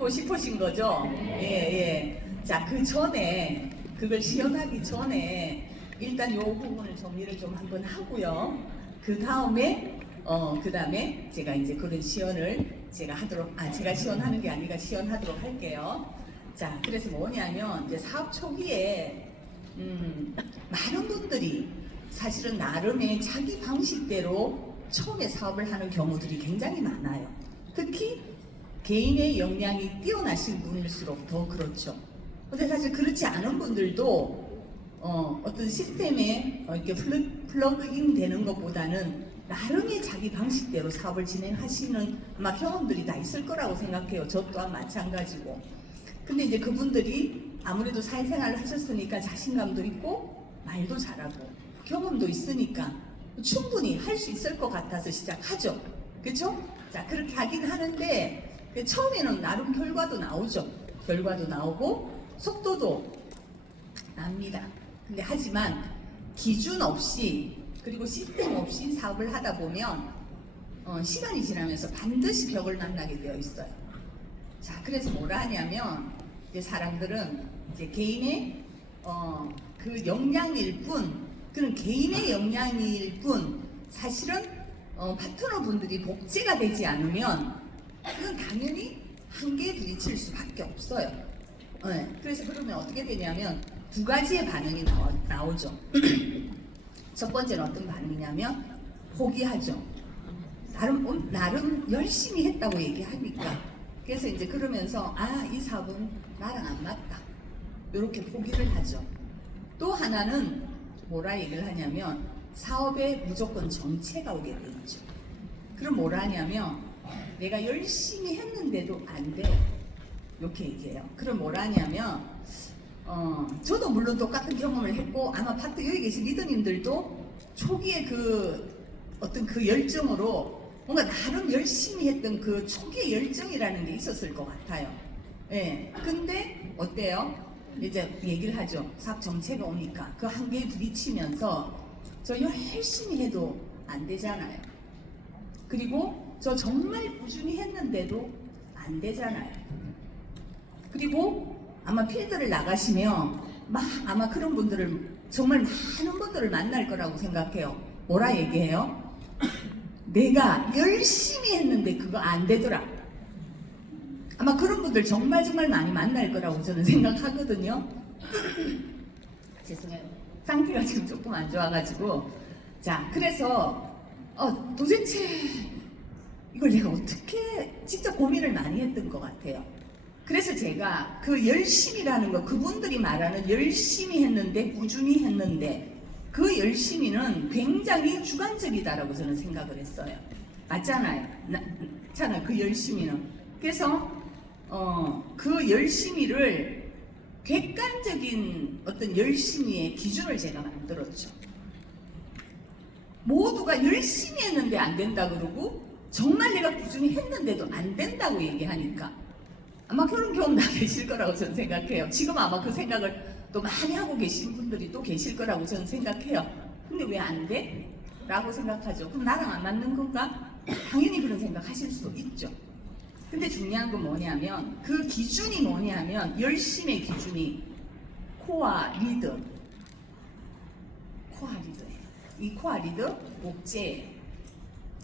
듣고 싶으신 거죠? 예. 자, 그 전에, 그걸 시연하기 전에 일단 요 부분을 정리를 좀 한번 하고요. 그 다음에 제가 이제 그런 시연을 제가 시연하는 게 아니라 시연하도록 할게요. 자, 그래서 뭐냐면 이제 사업 초기에 많은 분들이 사실은 나름의 자기 방식대로 처음에 사업을 하는 경우들이 굉장히 많아요. 특히 개인의 역량이 뛰어나신 분일수록 더 그렇죠. 근데 사실 그렇지 않은 분들도 어떤 시스템에 이렇게 플러그인 되는 것보다는 나름의 자기 방식대로 사업을 진행하시는 아마 경험들이 다 있을 거라고 생각해요. 저 또한 마찬가지고. 근데 이제 그분들이 아무래도 사회생활을 하셨으니까 자신감도 있고 말도 잘하고 경험도 있으니까 충분히 할 수 있을 것 같아서 시작하죠. 그렇죠? 자, 그렇게 하긴 하는데 처음에는 나름 결과도 나오죠. 결과도 나오고 속도도 납니다. 근데 하지만 기준 없이 그리고 시스템 없이 사업을 하다 보면 시간이 지나면서 반드시 벽을 만나게 되어 있어요. 자, 그래서 뭐라 하냐면 이제 사람들은 이제 개인의 그 역량일 뿐, 그런 개인의 역량일 뿐, 사실은 파트너 분들이 복제가 되지 않으면 그건 당연히 한계에 부딪힐 수밖에 없어요. 그래서 그러면 어떻게 되냐면 두 가지의 반응이 나오죠. 첫 번째는 어떤 반응이냐면 포기하죠. 나름 열심히 했다고 얘기하니까. 그래서 이제 그러면서 이 사업은 나랑 안 맞다. 이렇게 포기를 하죠. 또 하나는 뭐라 얘기를 하냐면 사업에 무조건 정체가 오게 돼 있죠. 그럼 뭐라 하냐면 내가 열심히 했는데도 안 돼. 이렇게 얘기해요. 그럼 뭐라 하냐면 저도 물론 똑같은 경험을 했고 아마 파트 여기 계신 리더님들도 초기에 어떤 그 열정으로 뭔가 나름 열심히 했던 그 초기의 열정이라는 게 있었을 것 같아요. 예. 근데 어때요? 이제 얘기를 하죠. 사업 정체가 오니까 그 한계에 부딪히면서 저 열심히 해도 안 되잖아요. 그리고 저 정말 꾸준히 했는데도 안 되잖아요. 그리고 아마 필드를 나가시면 아마 그런 분들을 정말 많은 분들을 만날 거라고 생각해요. 뭐라 얘기해요? 내가 열심히 했는데 그거 안 되더라. 아마 그런 분들 정말 많이 만날 거라고 저는 생각하거든요. 죄송해요. 상태가 지금 조금 안 좋아가지고. 자, 그래서 도대체 이걸 내가 어떻게 진짜 고민을 많이 했던 것 같아요. 그래서 제가 그 열심이라는 거, 그분들이 말하는 열심히 했는데 꾸준히 했는데 그 열심히는 굉장히 주관적이다라고 저는 생각을 했어요. 맞잖아요. 그 열심히는. 그래서 그 열심히를 객관적인 어떤 열심히의 기준을 제가 만들었죠. 모두가 열심히 했는데 안 된다 그러고 정말 내가 꾸준히 했는데도 안 된다고 얘기하니까 아마 그런 경험 다 계실 거라고 저는 생각해요. 지금 아마 그 생각을 또 많이 하고 계신 분들이 또 계실 거라고 저는 생각해요. 근데 왜 안 돼? 라고 생각하죠. 그럼 나랑 안 맞는 건가? 당연히 그런 생각 하실 수도 있죠. 근데 중요한 건 뭐냐면 그 기준이 뭐냐면 열심의 기준이 코어 리더예요. 이 코어 리더 복제예요.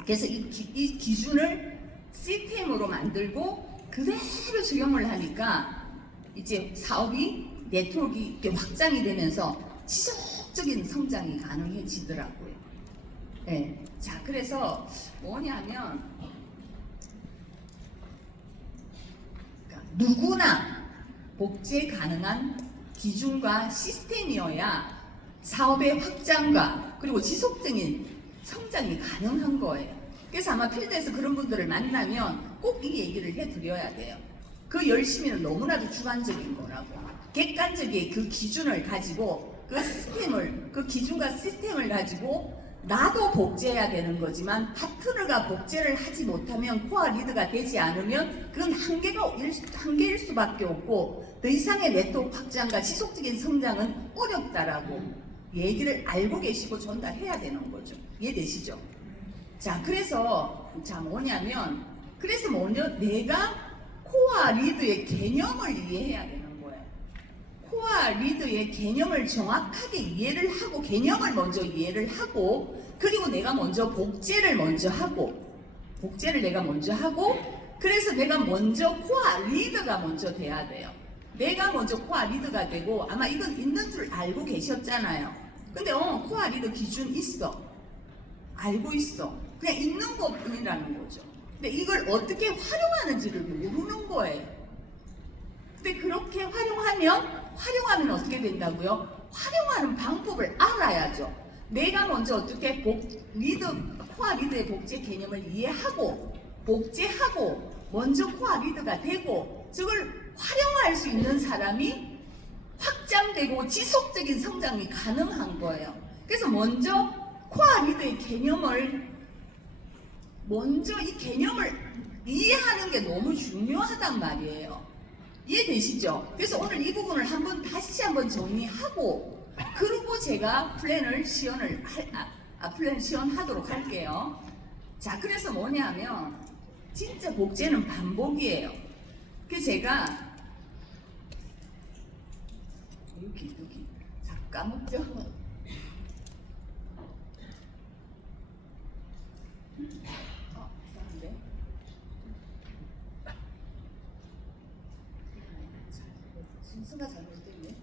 그래서 이 기준을 시스템으로 만들고 그대로 적용을 하니까 이제 사업이 네트워크가 이렇게 확장이 되면서 지속적인 성장이 가능해지더라고요. 네. 자, 그래서 뭐냐면 누구나 복제 가능한 기준과 시스템이어야 사업의 확장과 그리고 지속적인 성장이 가능한 거예요. 그래서 아마 필드에서 그런 분들을 만나면 꼭 이 얘기를 해드려야 돼요. 그 열심히는 너무나도 주관적인 거라고. 객관적인 그 기준을 가지고 그 기준과 시스템을 가지고 나도 복제해야 되는 거지만 파트너가 복제를 하지 못하면 코어 리더가 되지 않으면 그건 한계일 수밖에 없고 더 이상의 네트워크 확장과 지속적인 성장은 어렵다라고 얘기를 알고 계시고 전달해야 되는 거죠. 이해되시죠? 자, 그래서 뭐냐면 내가 코어 리드의 개념을 이해해야 되는 거예요. 코어 리드의 개념을 정확하게 이해를 하고, 개념을 먼저 이해를 하고, 그리고 내가 먼저 복제를 먼저 하고, 복제를 내가 먼저 하고, 그래서 내가 먼저 코어 리더가 먼저 돼야 돼요. 내가 먼저 코어 리더가 되고, 아마 이건 있는 줄 알고 계셨잖아요. 근데 코어 리더 기준 있어. 알고 있어. 그냥 있는 것뿐이라는 거죠. 근데 이걸 어떻게 활용하는지를 모르는 거예요. 근데 그렇게 활용하면 어떻게 된다고요? 활용하는 방법을 알아야죠. 내가 먼저 어떻게 코어 리더의 복제 개념을 이해하고, 복제하고, 먼저 코어 리더가 되고, 저걸 활용할 수 있는 사람이 확장되고 지속적인 성장이 가능한 거예요. 그래서 먼저 코어 리더의 개념을, 먼저 이 개념을 이해하는 게 너무 중요하단 말이에요. 이해되시죠? 그래서 오늘 이 부분을 다시 한번 정리하고, 그리고 제가 플랜을 시연하도록 할게요. 자, 그래서 뭐냐면 진짜 복제는 반복이에요. 그래서 제가 여기 잠깐 까먹죠? 이상한데? 순서가 잘못됐네.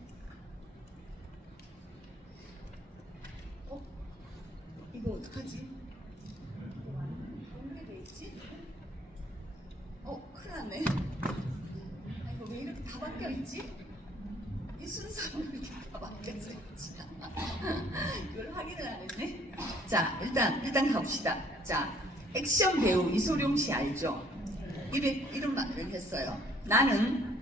이거 어떡하지? 공개돼 있지? 큰일 났네. 이거 왜 이렇게 다 바뀌어 있지? 이 순서가 왜 이렇게 다 바뀌어져 있지? 이걸 확인을 안 했네. 자, 일단 가봅시다. 자, 액션 배우 이소룡 씨 알죠? 이런 말을 했어요. 나는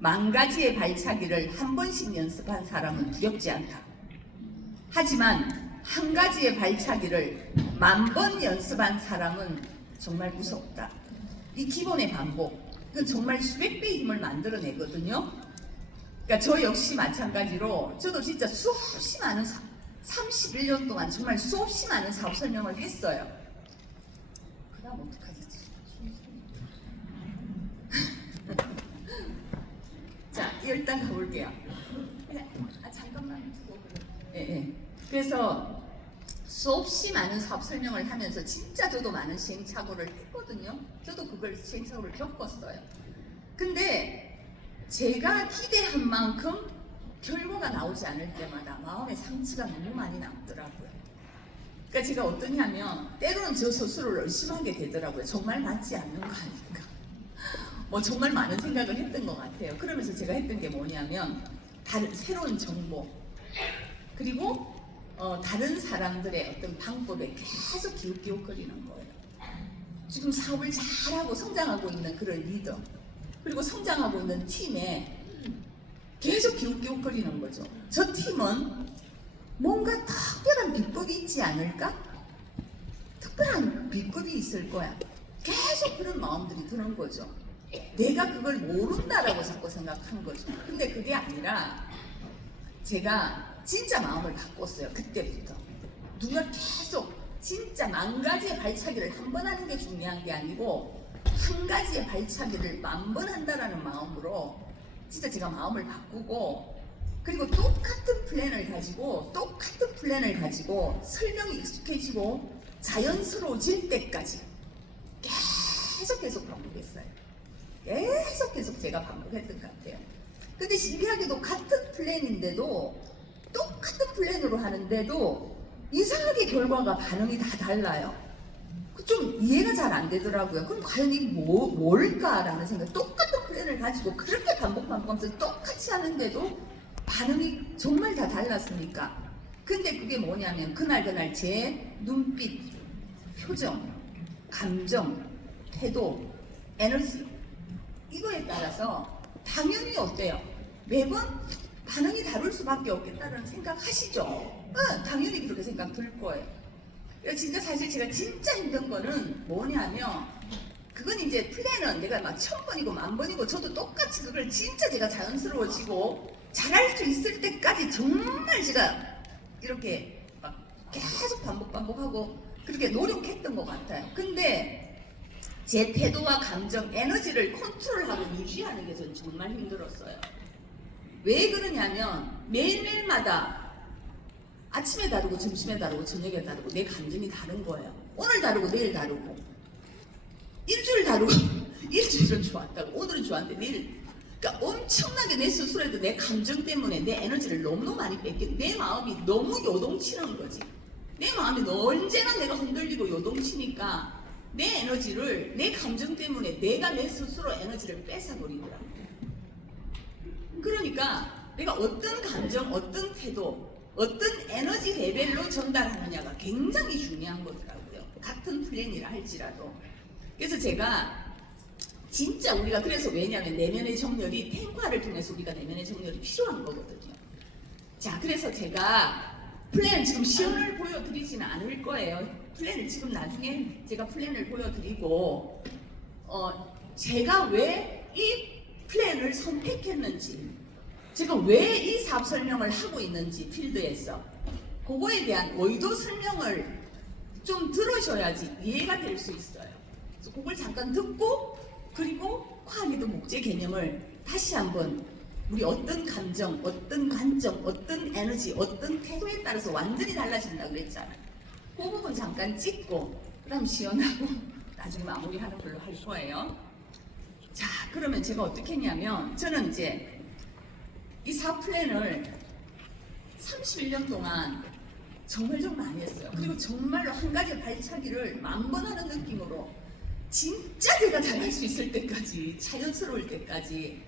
10,000가지의 발차기를 한 번씩 연습한 사람은 두렵지 않다. 하지만 한 가지의 발차기를 10,000번 연습한 사람은 정말 무섭다. 이 기본의 반복, 이건 정말 수백 배의 힘을 만들어내거든요. 그러니까 저 역시 마찬가지로 저도 진짜 수없이 많은 31년 동안 정말 수없이 많은 사업 설명을 했어요. 그 다음 어떡하지? 자, 일단 가볼게요. 잠깐만 두고 그래. 그래서 수없이 많은 사업 설명을 하면서 진짜 저도 많은 시행착오를 했거든요. 저도 그걸 시행착오를 겪었어요. 근데 제가 기대한 만큼 결과가 나오지 않을 때마다 마음의 상처가 너무 많이 남더라고요. 그러니까 제가 어떠냐면 때로는 저 스스로를 의심하게 되더라고요. 정말 맞지 않는 거 아닐까? 뭐 정말 많은 생각을 했던 것 같아요. 그러면서 제가 했던 게 뭐냐면 새로운 정보, 그리고 다른 사람들의 어떤 방법에 계속 기웃기웃거리는 거예요. 지금 사업을 잘하고 성장하고 있는 그런 리더, 그리고 성장하고 있는 팀에 계속 기웃기웃거리는 거죠. 저 팀은 뭔가 특별한 비법이 있지 않을까? 특별한 비법이 있을 거야. 계속 그런 마음들이 드는 거죠. 내가 그걸 모른다라고 자꾸 생각한 거죠. 근데 그게 아니라 제가 진짜 마음을 바꿨어요. 그때부터. 누가 계속 진짜 10,000가지의 발차기를 한 번 하는 게 중요한 게 아니고 한 가지의 발차기를 10,000번 한다라는 마음으로 진짜 제가 마음을 바꾸고, 그리고 똑같은 플랜을 가지고 설명이 익숙해지고 자연스러워질 때까지 계속 반복했어요. 계속 제가 반복했던 것 같아요. 근데 신기하게도 같은 플랜인데도, 똑같은 플랜으로 하는데도 이상하게 결과가 반응이 다 달라요. 좀 이해가 잘 안 되더라고요. 그럼 과연 이게 뭘까라는 생각. 똑같은 플랜을 가지고 그렇게 반복하면서 똑같이 하는데도 반응이 정말 다 달랐으니까. 근데 그게 뭐냐면 그날 제 눈빛, 표정, 감정, 태도, 에너지, 이거에 따라서 당연히 어때요? 매번 반응이 다를 수밖에 없겠다는 생각 하시죠? 당연히 그렇게 생각 들 거예요. 진짜 사실 제가 진짜 힘든 거는 뭐냐면, 그건 이제 플랜은 내가 막 1000번이고 10,000번이고 저도 똑같이 그걸 진짜 제가 자연스러워지고 잘할 수 있을 때까지 정말 제가 이렇게 막 계속 반복하고 그렇게 노력했던 것 같아요. 근데 제 태도와 감정, 에너지를 컨트롤하고 유지하는 게 전 정말 힘들었어요. 왜 그러냐면 매일매일마다 아침에 다르고 점심에 다르고 저녁에 다르고 내 감정이 다른 거예요. 오늘 다르고 내일 다르고 일주일 다르고 일주일은 좋았다고 오늘은 좋았는데 내일, 그러니까 엄청나게 내 스스로에도 내 감정 때문에 내 에너지를 너무 많이 뺏겨. 내 마음이 너무 요동치는 거지. 내 마음이 언제나 내가 흔들리고 요동치니까 내 에너지를, 내 감정 때문에 내가 내 스스로 에너지를 뺏어버리더라고. 그러니까 내가 어떤 감정, 어떤 태도, 어떤 에너지 레벨로 전달하느냐가 굉장히 중요한 거더라고요. 같은 플랜이라 할지라도. 그래서 제가 진짜 우리가, 그래서 왜냐하면 내면의 정렬이, 탱화를 통해서 우리가 내면의 정렬이 필요한 거거든요. 자, 그래서 제가 플랜 지금 시연을 보여드리지는 않을 거예요. 플랜을 지금 나중에 제가 플랜을 보여드리고 제가 왜 이 플랜을 선택했는지, 제가 왜 이 사업 설명을 하고 있는지 필드에서 그거에 대한 의도 설명을 좀 들으셔야지 이해가 될 수 있어요. 그래서 그걸 잠깐 듣고, 그리고 콰니도 목재 개념을 다시 한번 우리 어떤 감정, 어떤 관점, 어떤 에너지, 어떤 태도에 따라서 완전히 달라진다고 그랬잖아요. 그 부분 잠깐 찍고 그다음 시연하고 나중에 마무리하는 걸로 할 거예요. 자, 그러면 제가 어떻게 했냐면, 저는 이제 이 사업 플랜을 31년 동안 정말 좀 많이 했어요. 그리고 정말로 한 가지 발차기를 1000번 하는 느낌으로 진짜 제가 잘할 수 있을 때까지, 자연스러울 때까지.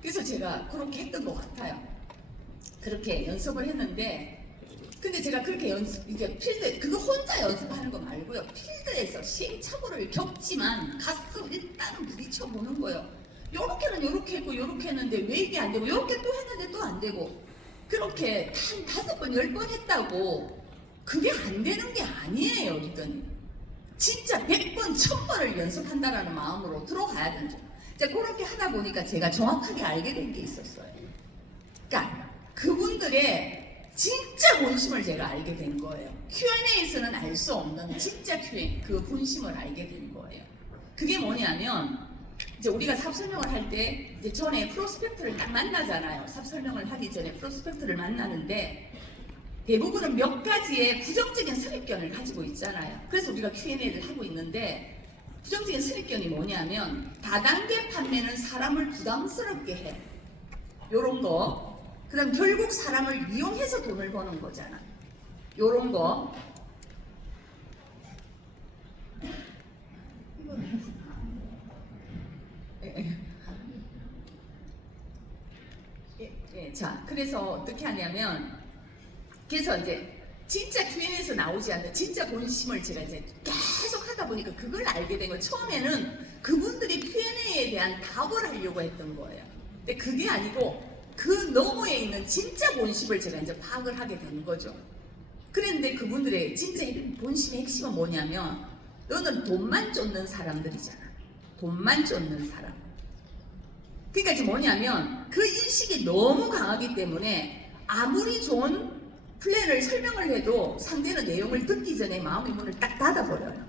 그래서 제가 그렇게 했던 것 같아요. 그렇게 연습을 했는데, 근데 제가 그렇게 이게 필드, 그거 혼자 연습하는 거 말고요. 필드에서 시행착오를 겪지만 가서 일단은 부딪혀 보는 거예요. 요렇게는 요렇게 했고 요렇게 했는데 왜 이게 안 되고, 요렇게 또 했는데 또 안 되고, 그렇게 한 5번, 10번 했다고 그게 안 되는 게 아니에요, 리더님. 진짜 100번, 1000번을 연습한다라는 마음으로 들어가야 되죠. 이제 그렇게 하다 보니까 제가 정확하게 알게 된 게 있었어요. 그러니까 그분들의 진짜 본심을 제가 알게 된 거예요. Q&A에서는 알 수 없는 진짜 Q&A, 그 본심을 알게 된 거예요. 그게 뭐냐면, 이제 우리가 삽 설명을 할 때 이제 전에 프로스펙트를 딱 만나잖아요. 삽 설명을 하기 전에 프로스펙트를 만나는데 대부분은 몇 가지의 부정적인 선입견을 가지고 있잖아요. 그래서 우리가 Q&A를 하고 있는데, 부정적인 선입견이 뭐냐면 다단계 판매는 사람을 부담스럽게 해. 요런 거. 그 다음 결국 사람을 이용해서 돈을 버는 거잖아. 요런 거. 자, 그래서 어떻게 하냐면, 그래서 이제 진짜 Q&A에서 나오지 않는 진짜 본심을 제가 이제 계속 하다 보니까 그걸 알게 된 거예요. 처음에는 그분들이 Q&A에 대한 답을 하려고 했던 거예요. 근데 그게 아니고 그 너머에 있는 진짜 본심을 제가 이제 파악을 하게 된 거죠. 그런데 그분들의 진짜 본심의 핵심은 뭐냐면, 너는 돈만 쫓는 사람들이잖아. 돈만 쫓는 사람. 그러니까 이제 뭐냐면, 그 인식이 너무 강하기 때문에 아무리 좋은 플랜을 설명을 해도 상대는 내용을 듣기 전에 마음의 문을 딱 닫아버려요.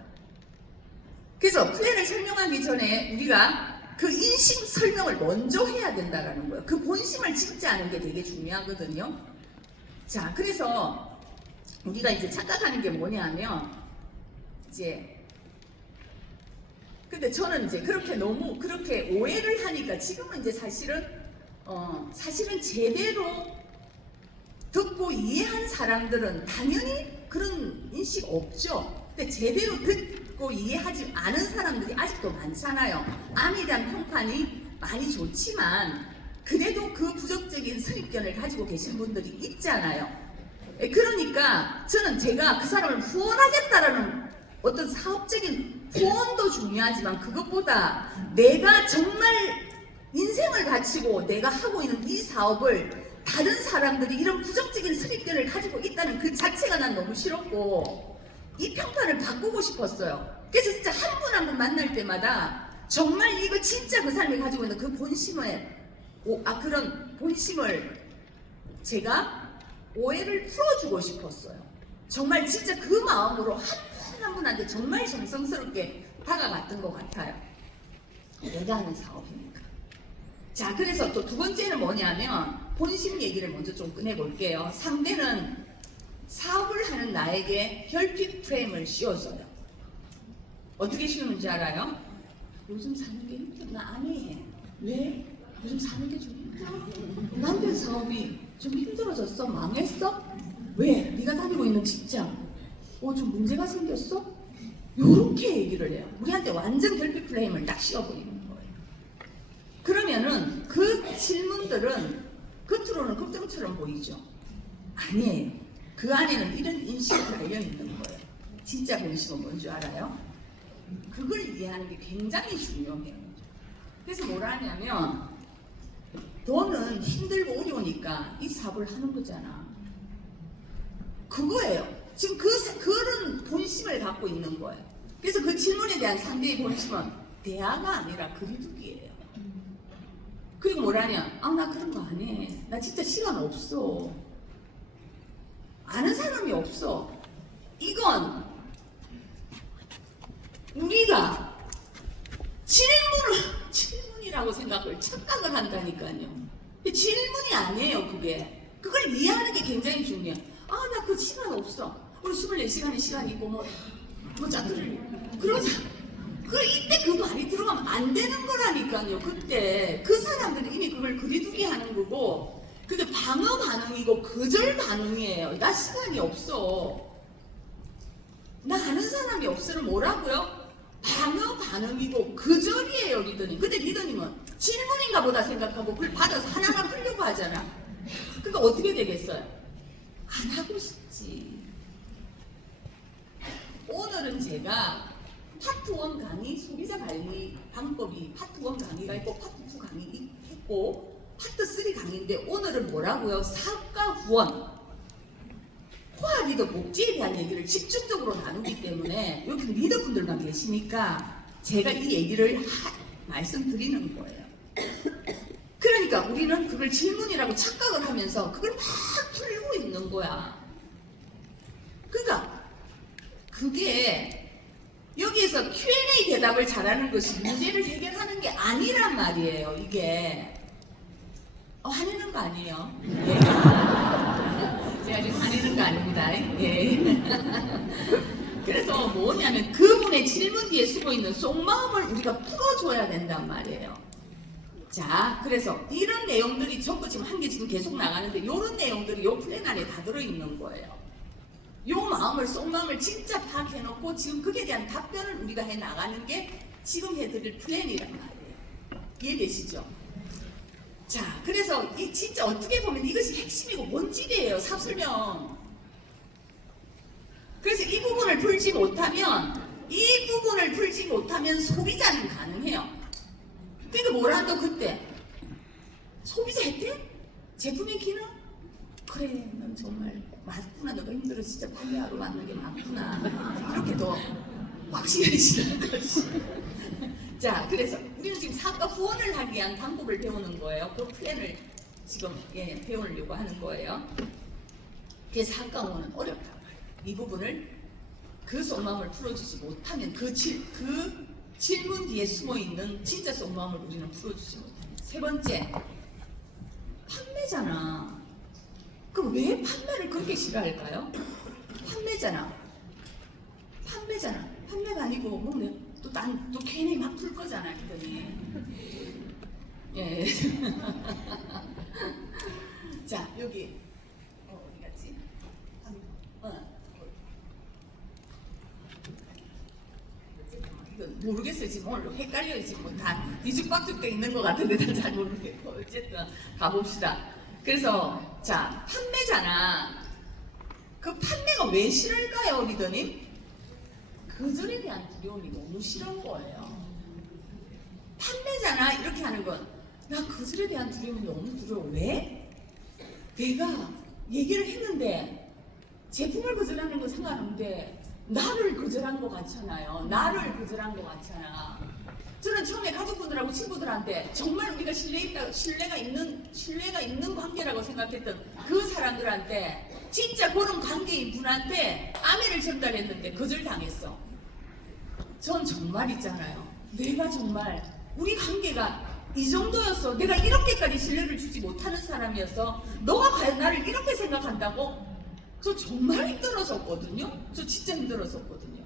그래서 플랜을 설명하기 전에 우리가 그 인식 설명을 먼저 해야 된다는 거예요. 그 본심을 진짜 아는 게 되게 중요하거든요. 자, 그래서 우리가 이제 착각하는 게 뭐냐면, 이제 근데 저는 이제 그렇게 너무 그렇게 오해를 하니까 지금은 이제 사실은 제대로 듣고 이해한 사람들은 당연히 그런 인식 없죠. 근데 제대로 듣고 이해하지 않은 사람들이 아직도 많잖아요. 암에 대한 평판이 많이 좋지만 그래도 그 부정적인 선입견을 가지고 계신 분들이 있잖아요. 그러니까 저는 제가 그 사람을 후원하겠다라는 어떤 사업적인 후원도 중요하지만, 그것보다 내가 정말 인생을 바치고 내가 하고 있는 이 사업을 다른 사람들이 이런 부정적인 선입견을 가지고 있다는 그 자체가 난 너무 싫었고, 이 평판을 바꾸고 싶었어요. 그래서 진짜 한 분 한 분 만날 때마다 정말 이거 진짜 그 사람이 가지고 있는 그 본심을, 그런 본심을 제가 오해를 풀어주고 싶었어요. 정말 진짜 그 마음으로 한 분 한 분한테 정말 정성스럽게 다가갔던 것 같아요. 내가 하는 사업이니까. 자, 그래서 또 두 번째는 뭐냐면 본심 얘기를 먼저 좀 꺼내볼게요. 상대는 사업을 하는 나에게 결핍 프레임을 씌워줘요. 어떻게 씌우는지 알아요? 요즘 사는 게 힘들어. 나 안 해. 왜? 요즘 사는 게 좀 힘들어. 남편 사업이 좀 힘들어졌어? 망했어? 왜? 네가 다니고 있는 직장 좀 문제가 생겼어? 요렇게 얘기를 해요. 우리한테 완전 결핍 프레임을 딱 씌워버리는 거예요. 그러면은 그 질문들은 겉으로는 걱정처럼 보이죠? 아니에요. 그 안에는 이런 인식이 달려있는 거예요. 진짜 본심은 뭔지 알아요? 그걸 이해하는 게 굉장히 중요해요. 그래서 뭐라 하냐면 너는 힘들고 어려우니까 이 사업을 하는 거잖아. 그거예요. 지금 그런 본심을 갖고 있는 거예요. 그래서 그 질문에 대한 상대의 본심은 대화가 아니라 거리두기예요. 그리고 뭐라냐? 나 그런 거 안 해. 나 진짜 시간 없어. 아는 사람이 없어. 이건 우리가 질문이라고 착각을 한다니까요. 질문이 아니에요, 그게. 그걸 이해하는 게 굉장히 중요해요. 나 그 시간 없어. 우리 24시간의 시간이 있고, 자들을. 그러자. 이때 그 말이 들어가면 안 되는 거라니까요, 그때. 그 사람들은 이미 그걸 거리두기 하는 거고, 그게 방어 반응이고, 거절 반응이에요. 나 시간이 없어. 나 아는 사람이 없으면 뭐라고요? 방어 반응이고 거절이에요, 리더님. 근데 리더님은 질문인가 보다 생각하고 그걸 받아서 하나만 풀려고 하잖아. 그러니까 어떻게 되겠어요? 안 하고 싶지. 오늘은 제가 파트 1 강의, 소비자 관리 방법이 파트 1 강의가 있고 파트 2 강의 있고 파트 3 강의인데 오늘은 뭐라고요? 사업가 후원, 호화 리더 복지에 대한 얘기를 집중적으로 나누기 때문에 여기 리더분들만 계시니까 제가 이 얘기를 말씀드리는 거예요. 그러니까 우리는 그걸 질문이라고 착각을 하면서 그걸 막 풀고 있는 거야. 그러니까 그게 여기에서 Q&A 대답을 잘하는 것이 문제를 해결하는 게 아니란 말이에요. 이게 화내는 거 아니에요. 예. 제가 지금 화내는 거 아닙니다. 예. 그래서 뭐냐면 그분의 질문 뒤에 숨어 있는 속마음을 우리가 풀어줘야 된단 말이에요. 자, 그래서 이런 내용들이 전부 지금 한 개 지금 계속 나가는데 이런 내용들이 이 플랜 안에 다 들어있는 거예요. 요 마음을, 속마음을 진짜 파악해놓고 지금 그에 대한 답변을 우리가 해나가는 게 지금 해드릴 플랜이란 말이에요. 이해되시죠? 자, 그래서 이 진짜 어떻게 보면 이것이 핵심이고 본질이에요, 사설명. 그래서 이 부분을 풀지 못하면 소비자는 가능해요. 그러니까 뭐라 한다 그때? 소비자 혜택? 제품의 기능? 그래, 넌 정말 맞구나. 너가 힘들어. 진짜 판매하러 맞는 게 맞구나. 이렇게 더 확실해지는 거지. 자, 그래서 우리는 지금 사업가 후원을 하기 위한 방법을 배우는 거예요. 그 플랜을 지금 배우려고 하는 거예요. 그래서 사업가 후원은 어렵다. 이 부분을 그 속마음을 풀어주지 못하면 그 질문 뒤에 숨어있는 진짜 속마음을 우리는 풀어주지 못하면. 세 번째, 판매잖아. 그럼 왜 판매를 그렇게 싫어할까요? 판매잖아. 판매가 아니고 또 괜히 막 풀 거잖아, 그더니. 예. 자, 여기 어디 갔지? 이건 모르겠어요. 지금 오늘 헷갈려요. 지금 다 뒤죽박죽 돼 있는 것 같은데 잘 모르겠고 어쨌든 가봅시다. 그래서 자, 판매잖아. 그 판매가 왜 싫을까요, 리더님? 거절에 대한 두려움이 너무 싫은 거예요. 판매잖아 이렇게 하는 건 나 거절에 대한 두려움이 너무 두려워. 왜? 내가 얘기를 했는데 제품을 거절하는 건 상관없는데 나를 거절한 것 같잖아요. 나를 거절한 것 같잖아. 저는 처음에 가족분들하고 친구들한테 정말 우리가 신뢰가 있는 관계라고 생각했던 그 사람들한테 진짜 그런 관계인 분한테 아멘을 전달했는데 거절당했어. 전 정말 있잖아요. 내가 정말 우리 관계가 이 정도였어. 내가 이렇게까지 신뢰를 주지 못하는 사람이었어. 너가 과연 나를 이렇게 생각한다고? 저 정말 힘들었었거든요. 저 진짜 힘들었었거든요.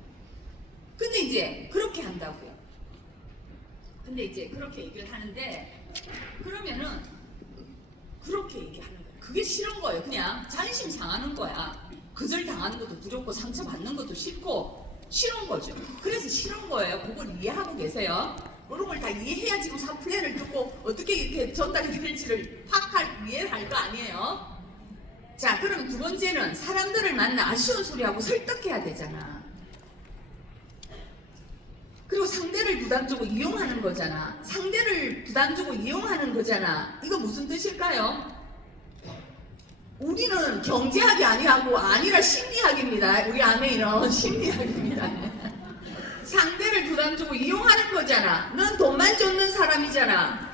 근데 이제 그렇게 한다고요. 근데 이제 그렇게 얘기를 하는데 그러면은 그렇게 얘기하는 거예요. 그게 싫은 거예요. 그냥 자존심 상하는 거야. 거절 당하는 것도 두렵고 상처받는 것도 싫고 싫은 거죠. 그래서 싫은 거예요. 그걸 이해하고 계세요. 그런 걸 다 이해해야 지금 플랜을 듣고 어떻게 이렇게 전달이 될지를 이해를 할 거 아니에요. 자, 그럼 두 번째는 사람들을 만나 아쉬운 소리하고 설득해야 되잖아. 그리고 상대를 부담 주고 이용하는 거잖아. 상대를 부담 주고 이용하는 거잖아. 이거 무슨 뜻일까요? 우리는 경제학이 아니라 심리학입니다. 우리 아메이는 심리학입니다. 상대를 부담 주고 이용하는 거잖아. 넌 돈만 쫓는 사람이잖아.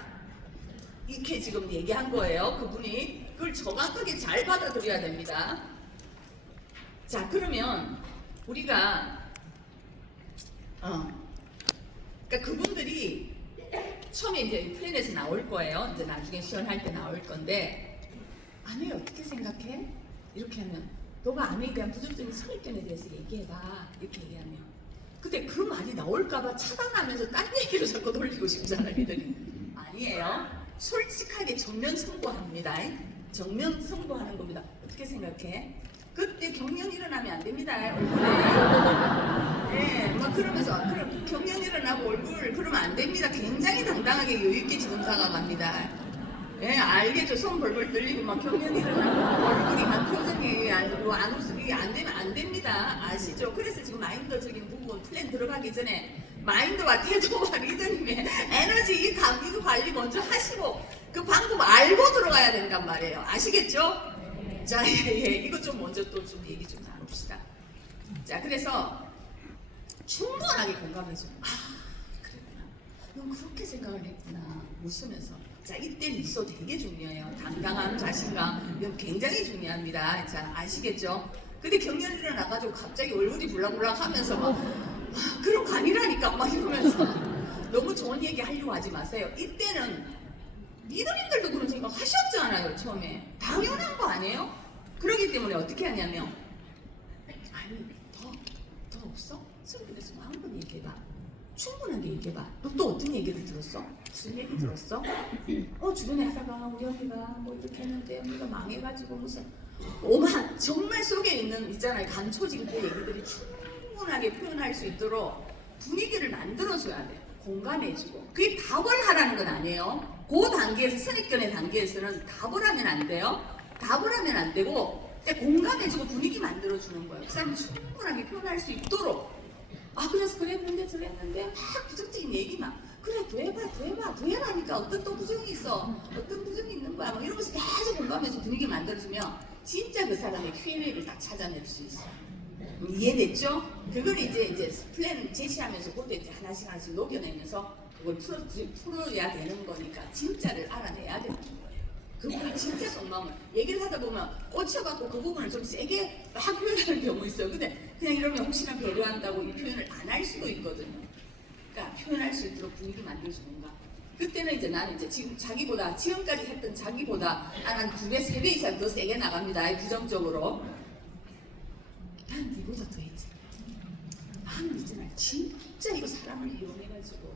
이렇게 지금 얘기한 거예요. 그분이 그걸 정확하게 잘 받아들여야 됩니다. 자, 그러면 우리가 그러니까 그분들이 처음에 이제 플랜에서 나올 거예요. 이제 나중에 시연할 때 나올 건데 아내 어떻게 생각해? 이렇게 하면 너가 아내에 대한 부정적인 선입견에 대해서 얘기해봐. 이렇게 얘기하면 근데 그 말이 나올까봐 차단하면서 딴 얘기로 자꾸 돌리고 싶잖아 이들이. 아니에요. 솔직하게 정면 선고합니다. 정면 선고하는 겁니다. 어떻게 생각해? 그때 경련 일어나면 안 됩니다. 네, 막 그러면서 그럼 경련 일어나고 얼굴 그러면 안 됩니다. 굉장히 당당하게 여유있게 지금 다가갑니다. 예, 알겠죠. 손 벌벌 떨리고 막 경련 일어나고 얼굴이 막 표정이 아니고 안 웃으기 안 되면 안 됩니다. 아시죠? 그래서 지금 마인드적인 부분 플랜 들어가기 전에 마인드와 태도와 리더님의 에너지 이거 관리 먼저 하시고 그 방법 알고 들어가야 된단 말이에요. 아시겠죠? 자, 이거 좀 먼저 또 좀 얘기 좀 나눕시다. 자, 그래서 충분하게 공감해줘. 그랬구나. 넌 그렇게 생각을 했구나. 웃으면서. 자, 이때 미소 되게 중요해요. 당당함, 자신감, 이건 굉장히 중요합니다. 자, 아시겠죠? 근데 경련이 일어나가지고 갑자기 얼굴이 불락불락 하면서 막, 그런 거 아니라니까, 막 이러면서. 너무 좋은 얘기 하려고 하지 마세요. 이때는 리더님들도 그런 생각 하셨잖아요, 처음에. 당연한 거 아니에요? 그러기 때문에 어떻게 하냐면, 아니, 더 없어? 그래서 마음껏 얘기해봐. 충분하게 얘기해봐. 너 또 어떤 얘기를 들었어? 무슨 얘기 들었어? 주변에 하다가 우리 언니가 뭐 이렇게 했는데 언니가 망해가지고 무슨 오만 정말 속에 있잖아요. 감춰진 그 얘기들이 충분하게 표현할 수 있도록 분위기를 만들어줘야 돼. 공감해주고. 그게 답을 하라는 건 아니에요. 그 단계에서 선입견의 단계에서는 답을 하면 안 돼요. 답을 하면 안 되고 공감해주고 분위기 만들어주는 거예요. 그 사람이 충분하게 표현할 수 있도록. 그래서 그랬는데 저랬는데 막 부정적인 얘기만 그래 더 해봐니까 어떤 또 부정이 있어 어떤 부정이 있는 거야 막 이러면서 계속 공감해서 분위기 만들어주면 진짜 그 사람의 Q&A를 딱 찾아낼 수 있어요. 이해됐죠? 그걸 이제 플랜 제시하면서 그것도 이제 하나씩 녹여내면서 그걸 풀어야 되는 거니까 진짜를 알아내야 되는 거예요. 그분이 진짜 속마음을 얘기를 하다 보면 꽂혀갖고 그 부분을 좀 세게 막 표현하는 경우 있어요. 근데 그냥 이러면 혹시나 배려한다고 이 표현을 안 할 수도 있거든요. 그러니까 표현할 수 있도록 분위기 만들어주는가. 그때는 이제 나는 이제 지금까지 했던 자기보다 한 2배, 3배 이상 더 세게 나갑니다. 부정적으로. 난 니보다 더 했지. 나는 있잖아. 진짜 이거 사람을 이용해가지고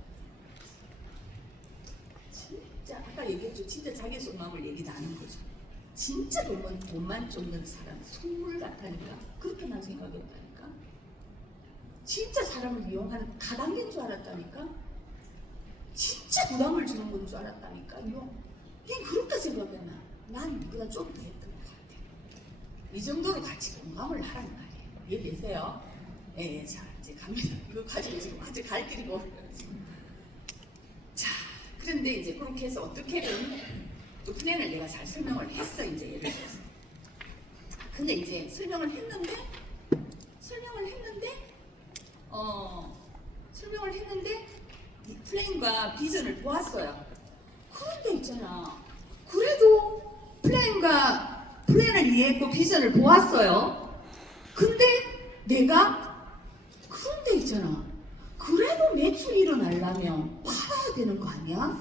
진짜 아까 얘기했죠. 진짜 자기 속마음을 얘기 다 하는 거죠. 진짜 돈만 쫓는 사람 속물 같다니까. 그렇게 난 생각했다니까. 진짜 사람을 이용하는 가당인 줄 알았다니까. 진짜 부담을 주는 건 줄 알았다니까. 이게 그렇게 생각했나. 난 이보다 좀 더 했던 것 같아. 이 정도로 같이 공감을 하라는 말이에요. 이해되세요? 예, 자 이제 갑니다. 이거 가지고 지금 아직 갈 길이 멀어요. 자, 그런데 이제 그렇게 해서 어떻게든 또 플랜을 내가 잘 설명을 했어. 이제 예를 들어서. 근데 이제 설명을 했는데 이 플랜과 비전을 보았어요. 그런데 있잖아. 그래도 플랜을 이해했고 비전을 보았어요. 근데 내가 그런데 있잖아. 그래 그래도 매출이 일어나려면 팔아야 되는 거 아니야?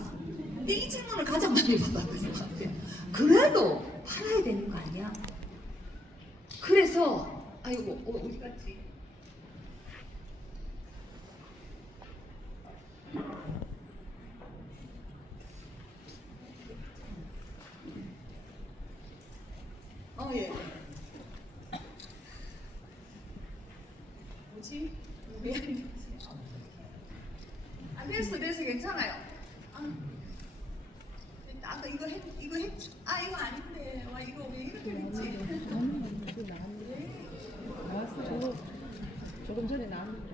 근데 이 질문을 가장 많이 받았던 것 같아요. 그래도 팔아야 되는 거 아니야? 그래서 아이고 어디 갔지? 예. 뭐지? 왜 안 되지? 아, 됐어, 괜찮아요. 아까 이거 했, 이거 아닌데, 와, 이거 왜 이렇게 됐지? 나왔어. 조금 전에 나왔는데.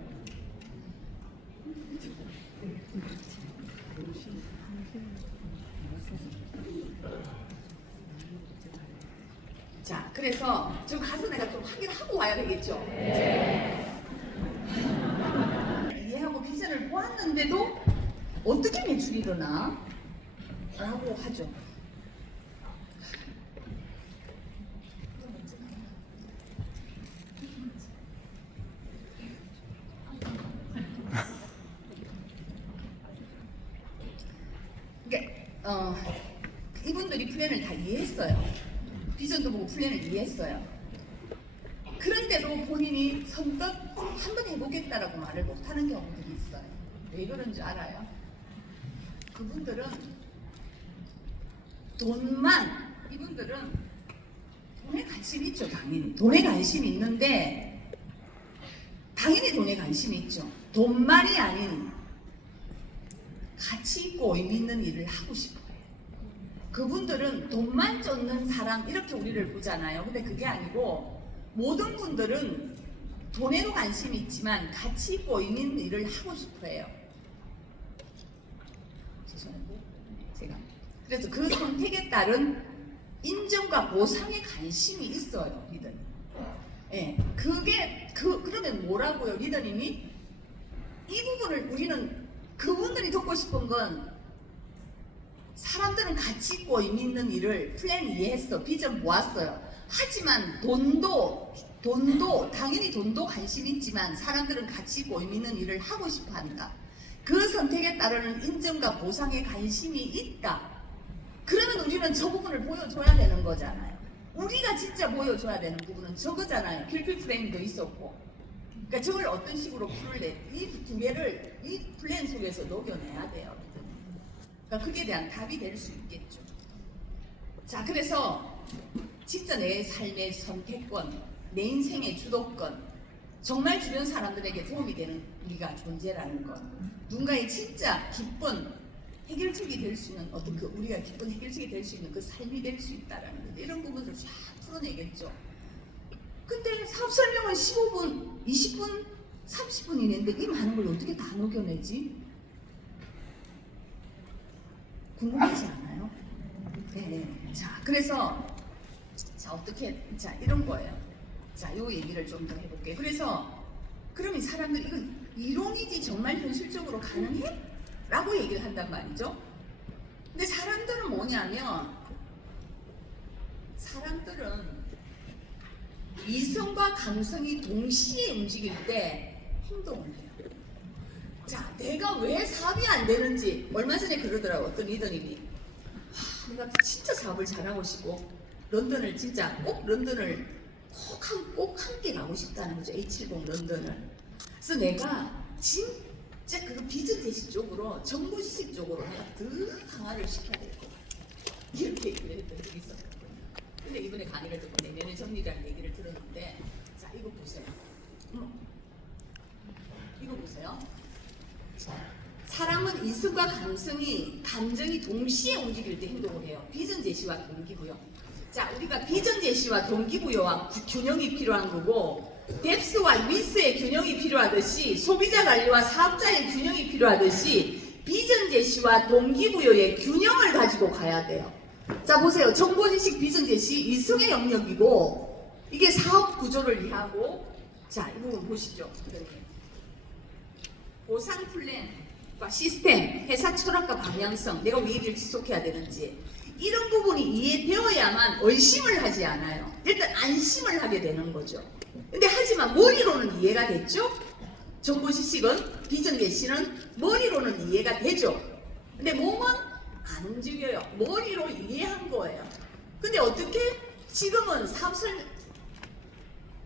자, 그래서 지금 가서 내가 좀 확인하고 와야 되겠죠? 이해하고 비전을 보았는데도 어떻게 매출이 일어나? 라고 하죠. 그러니까 이분들이 플랜을 다 이해했어요. 비전도 보고 플랜을 이해했어요. 그런데도 본인이 선뜻 한번 해보겠다라고 말을 못하는 경우들이 있어요. 왜 그런지 알아요? 그분들은 이분들은 돈에 관심이 있죠. 당연히 돈에 관심이 있는데 당연히 돈에 관심이 있죠. 돈만이 아닌 가치 있고 의미 있는 일을 하고 싶어요. 그분들은 돈만 쫓는 사람 이렇게 우리를 보잖아요. 근데 그게 아니고 모든 분들은 돈에도 관심이 있지만 가치 있고 의미 있는 일을 하고 싶어해요. 죄송한데 제가 그래서 그 선택에 따른 인정과 보상에 관심이 있어요. 리더님. 예, 그러면 뭐라고요? 리더님이 이 부분을 우리는 그분들이 듣고 싶은 건 사람들은 가치 있고 의미 있는 일을 플랜 이해했어. 비전 모았어요. 하지만 돈도 당연히 돈도 관심 있지만 사람들은 가치 있고 의미 있는 일을 하고 싶어 한다. 그 선택에 따르는 인정과 보상에 관심이 있다. 그러면 우리는 저 부분을 보여줘야 되는 거잖아요. 우리가 진짜 보여줘야 되는 부분은 저거잖아요. 길필 프레임도 있었고. 그러니까 저걸 어떤 식으로 풀래? 이 두 개를 이 플랜 속에서 녹여내야 돼요. 그러니까 그에 대한 답이 될 수 있겠죠. 자, 그래서 진짜 내 삶의 선택권, 내 인생의 주도권, 정말 주변 사람들에게 도움이 되는 우리가 존재라는 것, 누군가의 진짜 기쁜 해결책이 될 수 있는 어떤 그 우리가 기쁜 해결책이 될 수 있는 그 삶이 될 수 있다라는 것, 이런 부분들을 쫙 풀어내겠죠. 근데 사업 설명은 15분, 20분, 30분이는데 이 많은 걸 어떻게 다 녹여내지? 궁금하지 않아요? 네. 자, 그래서 자 이런 거예요. 자, 요 얘기를 좀 더 해볼게요. 그래서 그러면 사람들이 이건 이론이지 정말 현실적으로 가능해? 라고 얘기를 한단 말이죠. 근데 사람들은 뭐냐면 사람들은 이성과 감성이 동시에 움직일 때 행동을 해요. 자, 내가 왜 사업이 안 되는지 얼마 전에 그러더라고. 어떤 리더님이 내가 진짜 사업을 잘하고 싶고 런던을 진짜 꼭 꼭 함께 가고 싶다는 거죠. A70 런던을. 그래서 내가 진짜 그 비전 제시 쪽으로 정보 지식 쪽으로 내가 더 강화를 시켜야 될 것 같아. 이렇게 얘기를 했던 적이 있었거든요. 근데 이번에 강의를 듣고 내년에 정리라는 얘기를 들었는데, 자, 이거 보세요. 이거 보세요. 사람은 이성과 감정이 동시에 움직일 때 행동을 해요. 비전 제시와 동기부여. 자, 우리가 비전 제시와 동기부여와 균형이 필요한 거고, 뎁스와 위스의 균형이 필요하듯이 소비자 관리와 사업자의 균형이 필요하듯이 비전 제시와 동기부여의 균형을 가지고 가야 돼요. 자, 보세요. 정보지식 비전 제시 이성의 영역이고 이게 사업 구조를 이해하고, 자, 이 부분 보시죠. 보상 플랜과 시스템, 회사 철학과 방향성, 내가 왜 일을 지속해야 되는지 이런 부분이 이해되어야만 의심을 하지 않아요. 일단 안심을 하게 되는 거죠. 근데 하지만 머리로는 이해가 됐죠? 정보지식은 비정제시는 머리로는 이해가 되죠. 근데 몸은 안 움직여요. 머리로 이해한 거예요. 근데 어떻게 지금은 사업설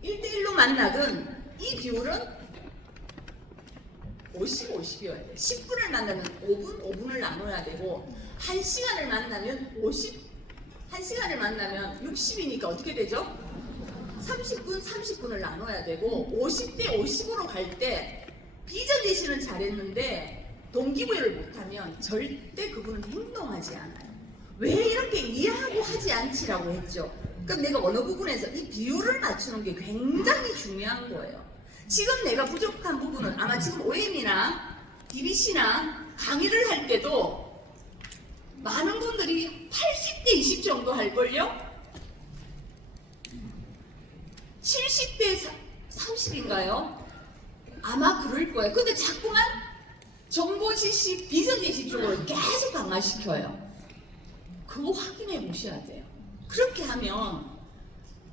1대1로 만나든 이 비율은 50, 50이어야 돼. 10분을 만나면 5분, 5분을 나눠야 되고 1시간을 만나면 50, 1시간을 만나면 60이니까 어떻게 되죠? 30분, 30분을 나눠야 되고 50대 50으로 갈 때 비정제시는 잘했는데 동기부여를 못하면 절대 그분은 행동하지 않아요. 왜 이렇게 이해하고 하지 않지라고 했죠. 그럼 내가 어느 부분에서 이 비율을 맞추는 게 굉장히 중요한 거예요. 지금 내가 부족한 부분은 아마 지금 OM이나 DBC나 강의를 할 때도 많은 분들이 80대 20 정도 할걸요? 70대 30인가요? 아마 그럴 거예요. 근데 자꾸만 정보지식, 비정제식 쪽으로 계속 강화시켜요. 그거 확인해 보셔야 돼요. 그렇게 하면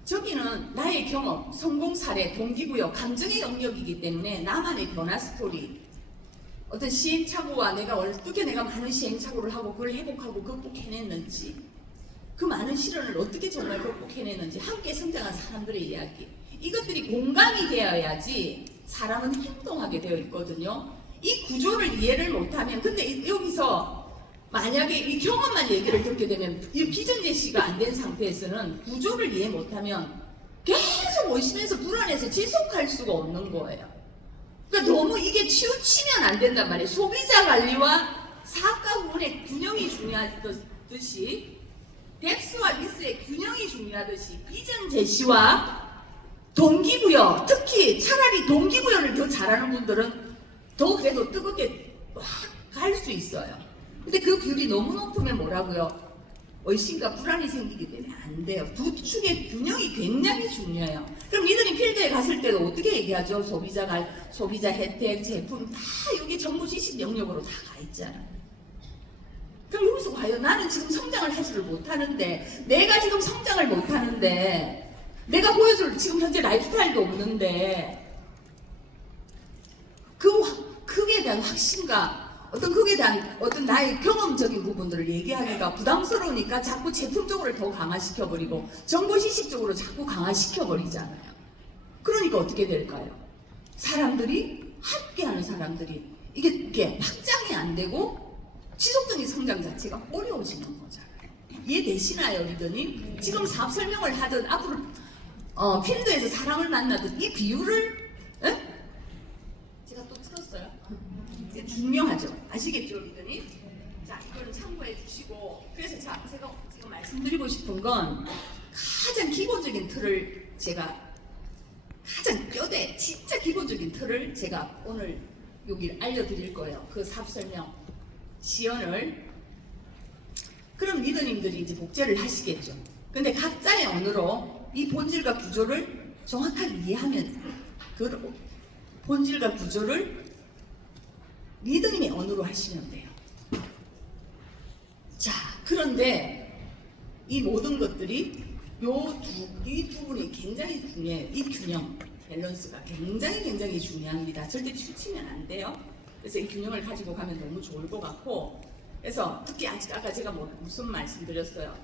저기는 나의 경험, 성공 사례, 동기부여, 감정의 영역이기 때문에 나만의 변화 스토리, 어떤 시행착오와 내가 어떻게 내가 많은 시행착오를 하고 그걸 회복하고 극복해냈는지, 그 많은 시련을 어떻게 정말 극복해냈는지, 함께 성장한 사람들의 이야기, 이것들이 공감이 되어야지 사람은 행동하게 되어 있거든요. 이 구조를 이해를 못하면, 근데 여기서 만약에 이 경험만 얘기를 듣게 되면 이 비정제시가 안 된 상태에서는 구조를 이해 못하면 계속 의심해서 불안해서 지속할 수가 없는 거예요. 그러니까 너무 이게 치우치면 안 된단 말이에요. 소비자 관리와 사과 부분의 균형이 중요하듯이 덱스와 리스의 균형이 중요하듯이 비정제시와 동기부여, 특히 차라리 동기부여를 더 잘하는 분들은 더 그래도 뜨겁게 갈 수 있어요. 근데 그 비율이 너무 높으면 뭐라고요? 의심과 불안이 생기기 때문에 안 돼요. 두 축의 균형이 굉장히 중요해요. 그럼 니들이 필드에 갔을 때도 어떻게 얘기하죠? 소비자 혜택, 제품 다 여기 정보 지식 영역으로 다 가 있잖아요. 그럼 여기서 과연 나는 지금 성장을 하지를 못하는데, 내가 지금 성장을 못하는데, 내가 보여줄 지금 현재 라이프스타일도 없는데, 그에 대한 확신과 어떤 거기에 대한 어떤 나의 경험적인 부분들을 얘기하기가 부담스러우니까 자꾸 제품 쪽으로 더 강화시켜버리고 정보지식 쪽으로 자꾸 강화시켜버리잖아요. 그러니까 어떻게 될까요? 사람들이, 함께하는 사람들이 이게 확장이 안 되고 지속적인 성장 자체가 어려워지는 거잖아요. 이해되시나요, 리더님? 지금 사업 설명을 하든 앞으로 필드에서 사람을 만나든 이 비율을 제가 또 틀었어요. 중요하죠. 아시겠죠, 리더님? 자, 이거는 참고해 주시고, 그래서 제가 지금 말씀드리고 싶은 건 가장 기본적인 틀을 제가 가장 뼈대, 진짜 기본적인 틀을 제가 오늘 여기 알려드릴 거예요. 그 사업 설명 시연을. 그럼 리더님들이 이제 복제를 하시겠죠. 근데 각자의 언어로 이 본질과 구조를 정확하게 이해하면 그 본질과 구조를 리더님의 언어로 하시면 돼요. 자, 그런데 이 모든 것들이 이 두 분이 굉장히 중요해요. 이 균형, 밸런스가 굉장히 중요합니다. 절대 치우치면 안 돼요. 그래서 이 균형을 가지고 가면 너무 좋을 것 같고, 그래서 특히 아까 제가 무슨 말씀드렸어요.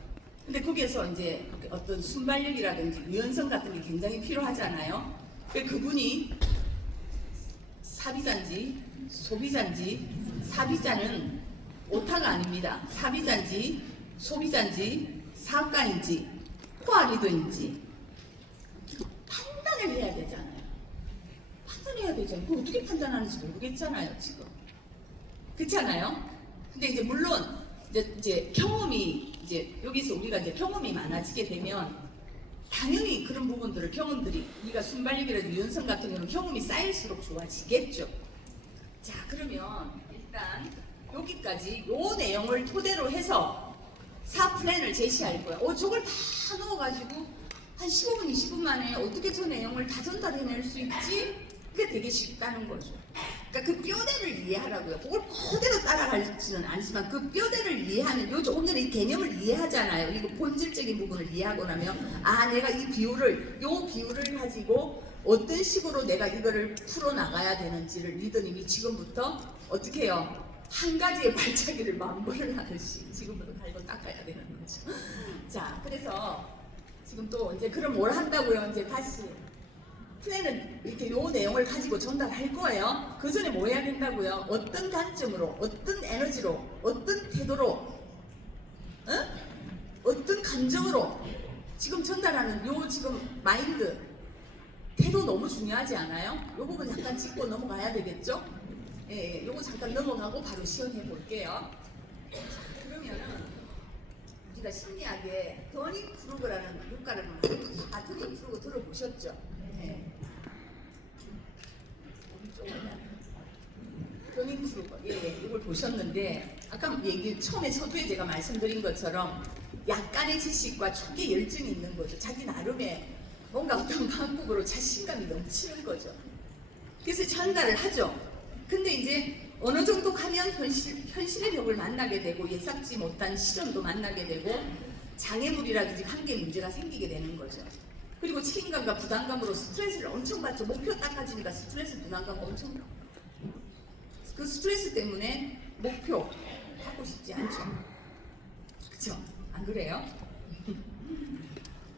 근데 거기에서 이제 어떤 순발력이라든지 유연성 같은 게 굉장히 필요하잖아요. 그분이 사비자인지 소비자인지, 사비자는 오타가 아닙니다. 사비자인지 소비자인지 사업가인지 코아리더인지 판단을 해야 되잖아요. 판단해야 되잖아요. 그걸 어떻게 판단하는지 모르겠잖아요, 지금. 그렇잖아요? 근데 이제 물론 이제 경험이 이제 여기서 우리가 이제 경험이 많아지게 되면 당연히 그런 부분들을 경험들이 우리가 순발력이라든지 유연성 같은 경우는 경험이 쌓일수록 좋아지겠죠. 자, 그러면 일단 여기까지 요 내용을 토대로 해서 사업 플랜을 제시할 거야. 저걸 다 넣어가지고 한 15분, 20분 만에 어떻게 저 내용을 다 전달해낼 수 있지? 그게 되게 쉽다는 거죠. 그러니까 그 뼈대를 이해하라고요. 그걸 그대로 따라갈지는 않지만 그 뼈대를 이해하는 요 조금 전에 이 개념을 이해하잖아요. 이거 본질적인 부분을 이해하고 나면 아 내가 이 비율을 요 비율을 가지고 어떤 식으로 내가 이거를 풀어 나가야 되는지를 리더님이 지금부터 어떻게 해요? 한 가지의 발차기를 만번을 하듯이 지금부터 갈고 닦아야 되는 거죠. 자, 그래서 지금 또 이제 그럼 뭘 한다고요? 이제 다시 플랜은 이렇게 요 내용을 가지고 전달할 거예요. 그 전에 뭐 해야 된다고요? 어떤 관점으로, 어떤 에너지로, 어떤 태도로, 응? 어떤 감정으로 지금 전달하는 요 지금 마인드, 태도 너무 중요하지 않아요? 요 부분 잠깐 짚고 넘어가야 되겠죠? 예, 요거 잠깐 넘어가고 바로 시연해 볼게요. 그러면은 우리가 신기하게 더닝 프루그라는 효과를 다 더닝 프루그 들어보셨죠? 예. 더닝 프루그, 예, 이걸 보셨는데 아까 얘기 처음에 서두에 제가 말씀드린 것처럼 약간의 지식과 초기 열정이 있는 거죠. 자기 나름의 뭔가 어떤 방법으로 자신감이 넘치는 거죠. 그래서 전달을 하죠. 근데 이제 어느 정도 가면 현실의 벽을 만나게 되고 예상치 못한 시련도 만나게 되고 장애물이라든지 관계 문제가 생기게 되는 거죠. 그리고 책임감과 부담감으로 스트레스를 엄청 받죠. 목표 딱 가지니까 스트레스, 부담감 엄청 그 스트레스 때문에 목표 하고 싶지 않죠. 그쵸? 안 그래요?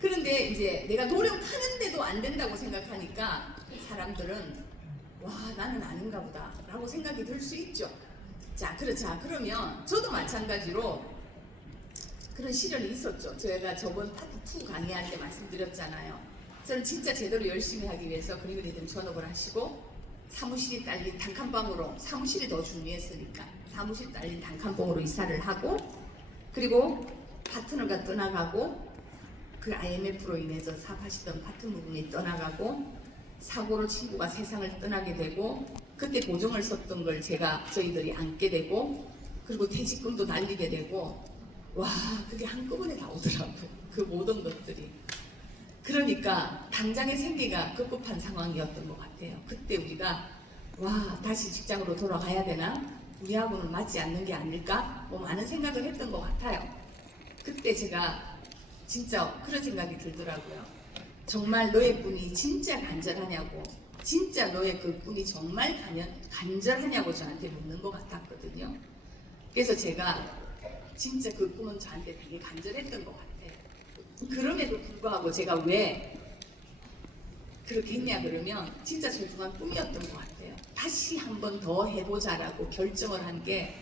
그런데 이제 내가 노력하는데도 안 된다고 생각하니까 사람들은 와 나는 아닌가 보다 라고 생각이 들 수 있죠. 자, 그렇죠. 그러면 저도 마찬가지로 그런 시련이 있었죠. 제가 저번 파트 2 강의할 때 말씀드렸잖아요. 저는 진짜 제대로 열심히 하기 위해서 그리고 리듬 전업을 하시고 사무실이 딸린 단칸방으로, 사무실이 더 중요했으니까 사무실 딸린 단칸방으로 이사를 하고 그리고 파트너가 떠나가고 그 IMF로 인해서 사업하시던 파트너분이 떠나가고 사고로 친구가 세상을 떠나게 되고 그때 보증을 썼던 걸 저희들이 안게 되고 그리고 퇴직금도 날리게 되고 와 그게 한꺼번에 다 오더라고요. 그 모든 것들이. 그러니까 당장의 생계가 급급한 상황이었던 것 같아요. 그때 우리가 와 다시 직장으로 돌아가야 되나? 우리하고는 맞지 않는 게 아닐까? 뭐 많은 생각을 했던 것 같아요. 그때 제가 진짜 그런 생각이 들더라고요. 정말 너의 꿈이 진짜 간절하냐고, 진짜 너의 그 꿈이 정말 간절하냐고 저한테 묻는 것 같았거든요. 그래서 제가 진짜 그 꿈은 저한테 되게 간절했던 것 같아요. 그럼에도 불구하고 제가 왜 그렇게 했냐 그러면 진짜 소중한 꿈이었던 것 같아요. 다시 한 번 더 해보자라고 결정을 한 게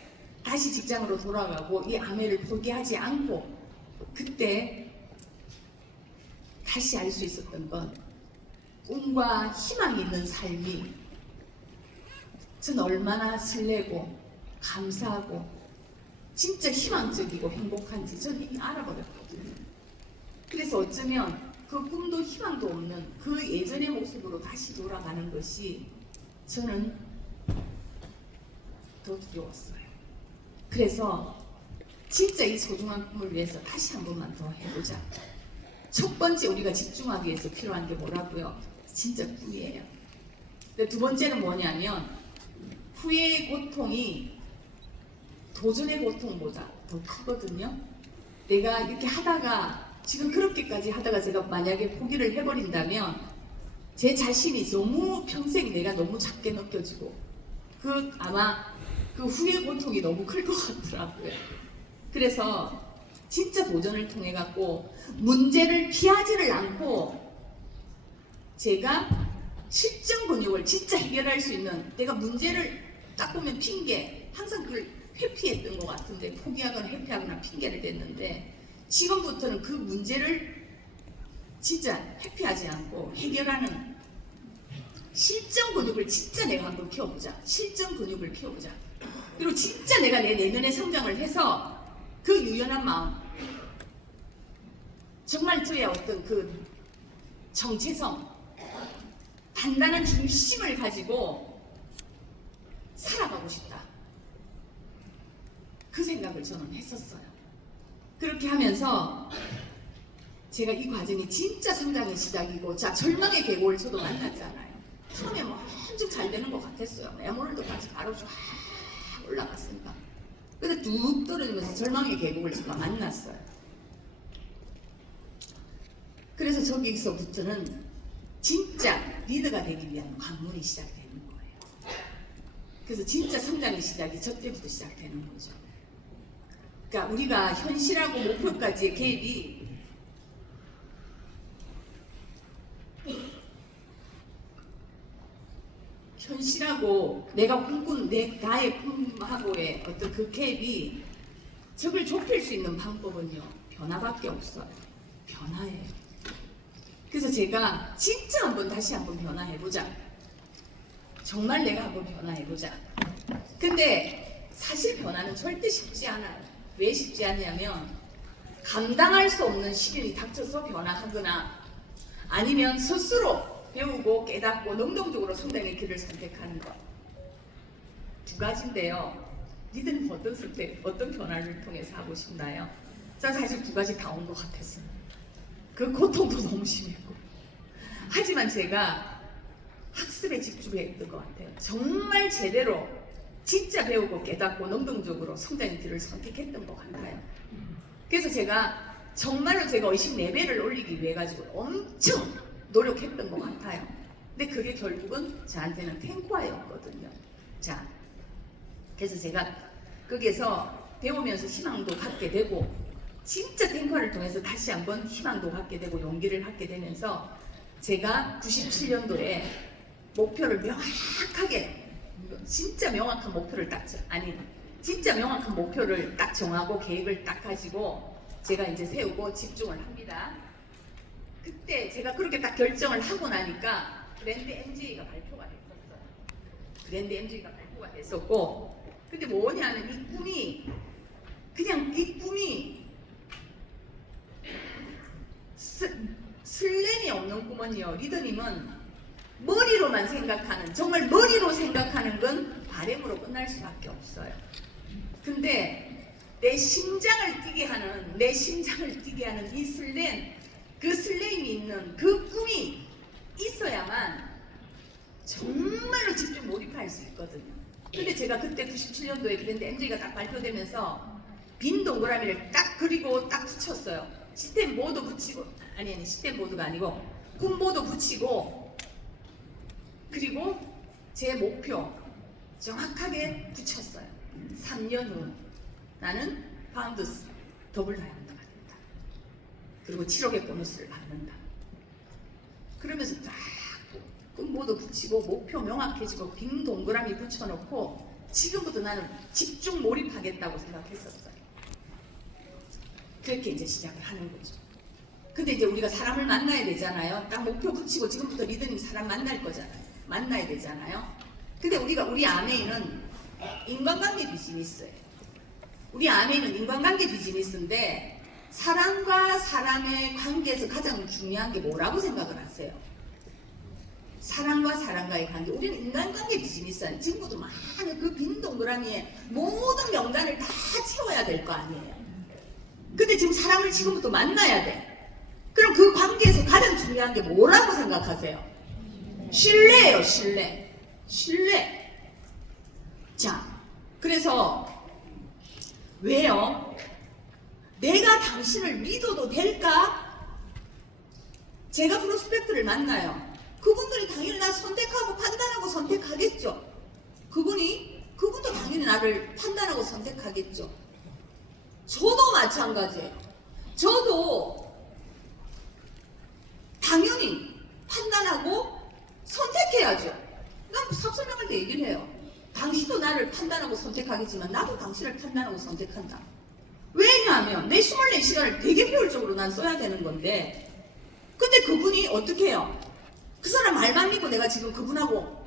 다시 직장으로 돌아가고 이 아내를 포기하지 않고 그때 다시 알 수 있었던 건 꿈과 희망이 있는 삶이 전 얼마나 설레고 감사하고 진짜 희망적이고 행복한지 전 이미 알아버렸거든요. 그래서 어쩌면 그 꿈도 희망도 없는 그 예전의 모습으로 다시 돌아가는 것이 저는 더 두려웠어요. 그래서 진짜 이 소중한 꿈을 위해서 다시 한 번만 더 해보자. 첫 번째 우리가 집중하기 위해서 필요한 게 뭐라고요? 진짜 꿈이에요. 근데 두 번째는 뭐냐면 후회의 고통이 도전의 고통보다 더 크거든요. 내가 이렇게 하다가 지금 그렇게까지 하다가 제가 만약에 포기를 해버린다면 제 자신이 너무 평생 내가 너무 작게 느껴지고 아마 그 후회 고통이 너무 클 것 같더라고요. 그래서 진짜 도전을 통해 갖고 문제를 피하지를 않고 제가 실전 근육을 진짜 해결할 수 있는 내가 문제를 딱 보면 핑계 항상 그걸 회피했던 것 같은데 포기하거나 회피하거나 핑계를 댔는데 지금부터는 그 문제를 진짜 회피하지 않고 해결하는 실전 근육을 진짜 내가 한번 키워보자. 실전 근육을 키워보자. 그리고 진짜 내가 내 내면의 성장을 해서 그 유연한 마음 정말 저의 어떤 그 정체성 단단한 중심을 가지고 살아가고 싶다. 그 생각을 저는 했었어요. 그렇게 하면서 제가 이 과정이 진짜 성장의 시작이고 자 절망의 계곡을 저도 만났잖아요. 처음에 먼저 쭉쭉 잘 되는 것 같았어요. 에메랄드까지 바로 쫙 올라갔으니까. 근데 뚝 떨어지면서 절망의 계곡을 제가 만났어요. 그래서 저기서부터는 진짜 리더가 되기 위한 관문이 시작되는 거예요. 그래서 진짜 성장의 시작이 저때부터 시작되는 거죠. 그러니까 우리가 현실하고 목표까지의 갭이 현실하고 내가 꿈꾼 나의 꿈하고의 어떤 그 갭이 적을 좁힐 수 있는 방법은요, 변화밖에 없어요. 변화예요. 그래서 제가 진짜 다시 한번 변화해보자. 정말 내가 한번 변화해보자. 근데 사실 변화는 절대 쉽지 않아요. 왜 쉽지 않냐면 감당할 수 없는 시련이 닥쳐서 변화하거나 아니면 스스로 배우고 깨닫고 능동적으로 성장의 길을 선택하는 것. 두 가지인데요. 니들은 어떤 변화를 통해서 하고 싶나요? 전 사실 두 가지 다 온 것 같았어요. 그 고통도 너무 심했고. 하지만 제가 학습에 집중했던 것 같아요. 정말 제대로 진짜 배우고 깨닫고 능동적으로 성장의 길을 선택했던 것 같아요. 그래서 제가 정말로 제가 의식 레벨을 올리기 위해 가지고 엄청 노력했던 것 같아요. 근데 그게 결국은 저한테는 탱과였거든요. 자, 그래서 제가 거기에서 배우면서 희망도 갖게 되고 진짜 탱과를 통해서 다시 한번 희망도 갖게 되고 용기를 갖게 되면서 제가 97년도에 목표를 명확하게 진짜 명확한 목표를 딱 정하고 계획을 딱 가지고 제가 이제 세우고 집중을 합니다. 그때 제가 그렇게 딱 결정을 하고 나니까 브랜드 MG가 발표가 됐었어요. 브랜드 MG가 발표가 됐었고, 근데 뭐냐면 이 꿈이 슬램이 없는 꿈은요, 리더님은 머리로만 생각하는, 정말 머리로 생각하는 건 바램으로 끝날 수밖에 없어요. 근데 내 심장을 뛰게 하는 이 슬램, 그 슬램이 있는 그 꿈이 있어야만 정말로 집중 몰입할 수 있거든요. 근데 제가 그때 97년도에 브랜드 MG가 딱 발표되면서 빈 동그라미를 딱 그리고 딱 붙였어요. 시스템보드 붙이고, 아니 시스템보드가 아니고 꿈보드 붙이고, 그리고 제 목표 정확하게 붙였어요. 3년 후 나는 파운드스 더블 다이아몬드가 된다. 그리고 7억의 보너스를 받는다. 그러면서 딱 꿈보드 붙이고 목표 명확해지고 빈 동그라미 붙여놓고 지금부터 나는 집중 몰입하겠다고 생각했었어요. 그렇게 이제 시작을 하는 거죠. 근데 이제 우리가 사람을 만나야 되잖아요. 딱 목표 붙이고 지금부터 리더님 사람 만나야 되잖아요. 근데 우리 아메이는 인간관계 비즈니스예요. 우리 아메이는 인간관계 비즈니스인데 사람과 사람의 관계에서 가장 중요한 게 뭐라고 생각을 하세요? 사람과 사람과의 관계. 우리는 인간관계 비즈니스는 지금부터 많은 그 빈 동그라미에 모든 명단을 다 채워야 될 거 아니에요. 근데 지금 사람을 지금부터 만나야 돼. 그럼 그 관계에서 가장 중요한 게 뭐라고 생각하세요? 신뢰예요, 신뢰. 자, 그래서 왜요? 내가 당신을 믿어도 될까? 제가 프로스펙트를 만나요. 그분들이 당연히 나 선택하고 판단하고 선택하겠죠. 그분도 당연히 나를 판단하고 선택하겠죠. 저도 마찬가지예요. 저도 당연히 판단하고 선택해야죠. 난 삽설명할 때 얘기를 해요. 당신도 나를 판단하고 선택하겠지만 나도 당신을 판단하고 선택한다. 왜냐하면 내 24시간을 되게 효율적으로 난 써야 되는 건데, 근데 그분이 어떻게 해요? 그 사람 말만 믿고 내가 지금 그분하고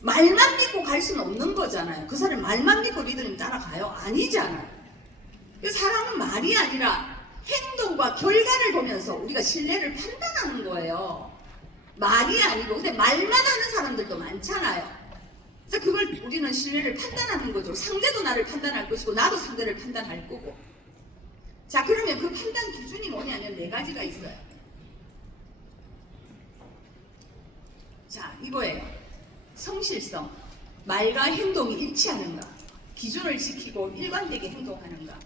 말만 믿고 갈 수는 없는 거잖아요. 그 사람 말만 믿고 리더님 따라가요? 아니잖아요. 사람은 말이 아니라 행동과 결과를 보면서 우리가 신뢰를 판단하는 거예요. 말이 아니고. 근데 말만 하는 사람들도 많잖아요. 그래서 그걸 우리는 신뢰를 판단하는 거죠. 상대도 나를 판단할 것이고 나도 상대를 판단할 거고. 자, 그러면 그 판단 기준이 뭐냐면 4가지가 있어요. 자, 이거예요. 성실성, 말과 행동이 일치하는가, 기준을 지키고 일관되게 행동하는가,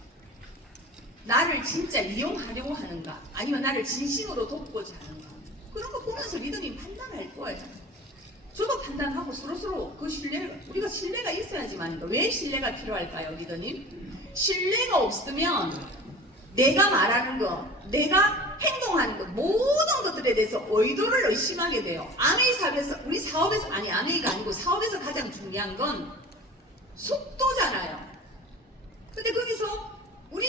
나를 진짜 이용하려고 하는가, 아니면 나를 진심으로 돕고자 하는가, 그런 거 보면서 리더님 판단할 거예요. 저도 판단하고 서로서로 그 우리가 신뢰가 있어야지만, 왜 신뢰가 필요할까요, 리더님? 신뢰가 없으면 내가 말하는 거, 내가 행동하는 거, 모든 것들에 대해서 의도를 의심하게 돼요. 아메이 사업에서, 우리 사업에서, 아니 아메이가 아니고 사업에서 가장 중요한 건 속도잖아요. 근데 거기서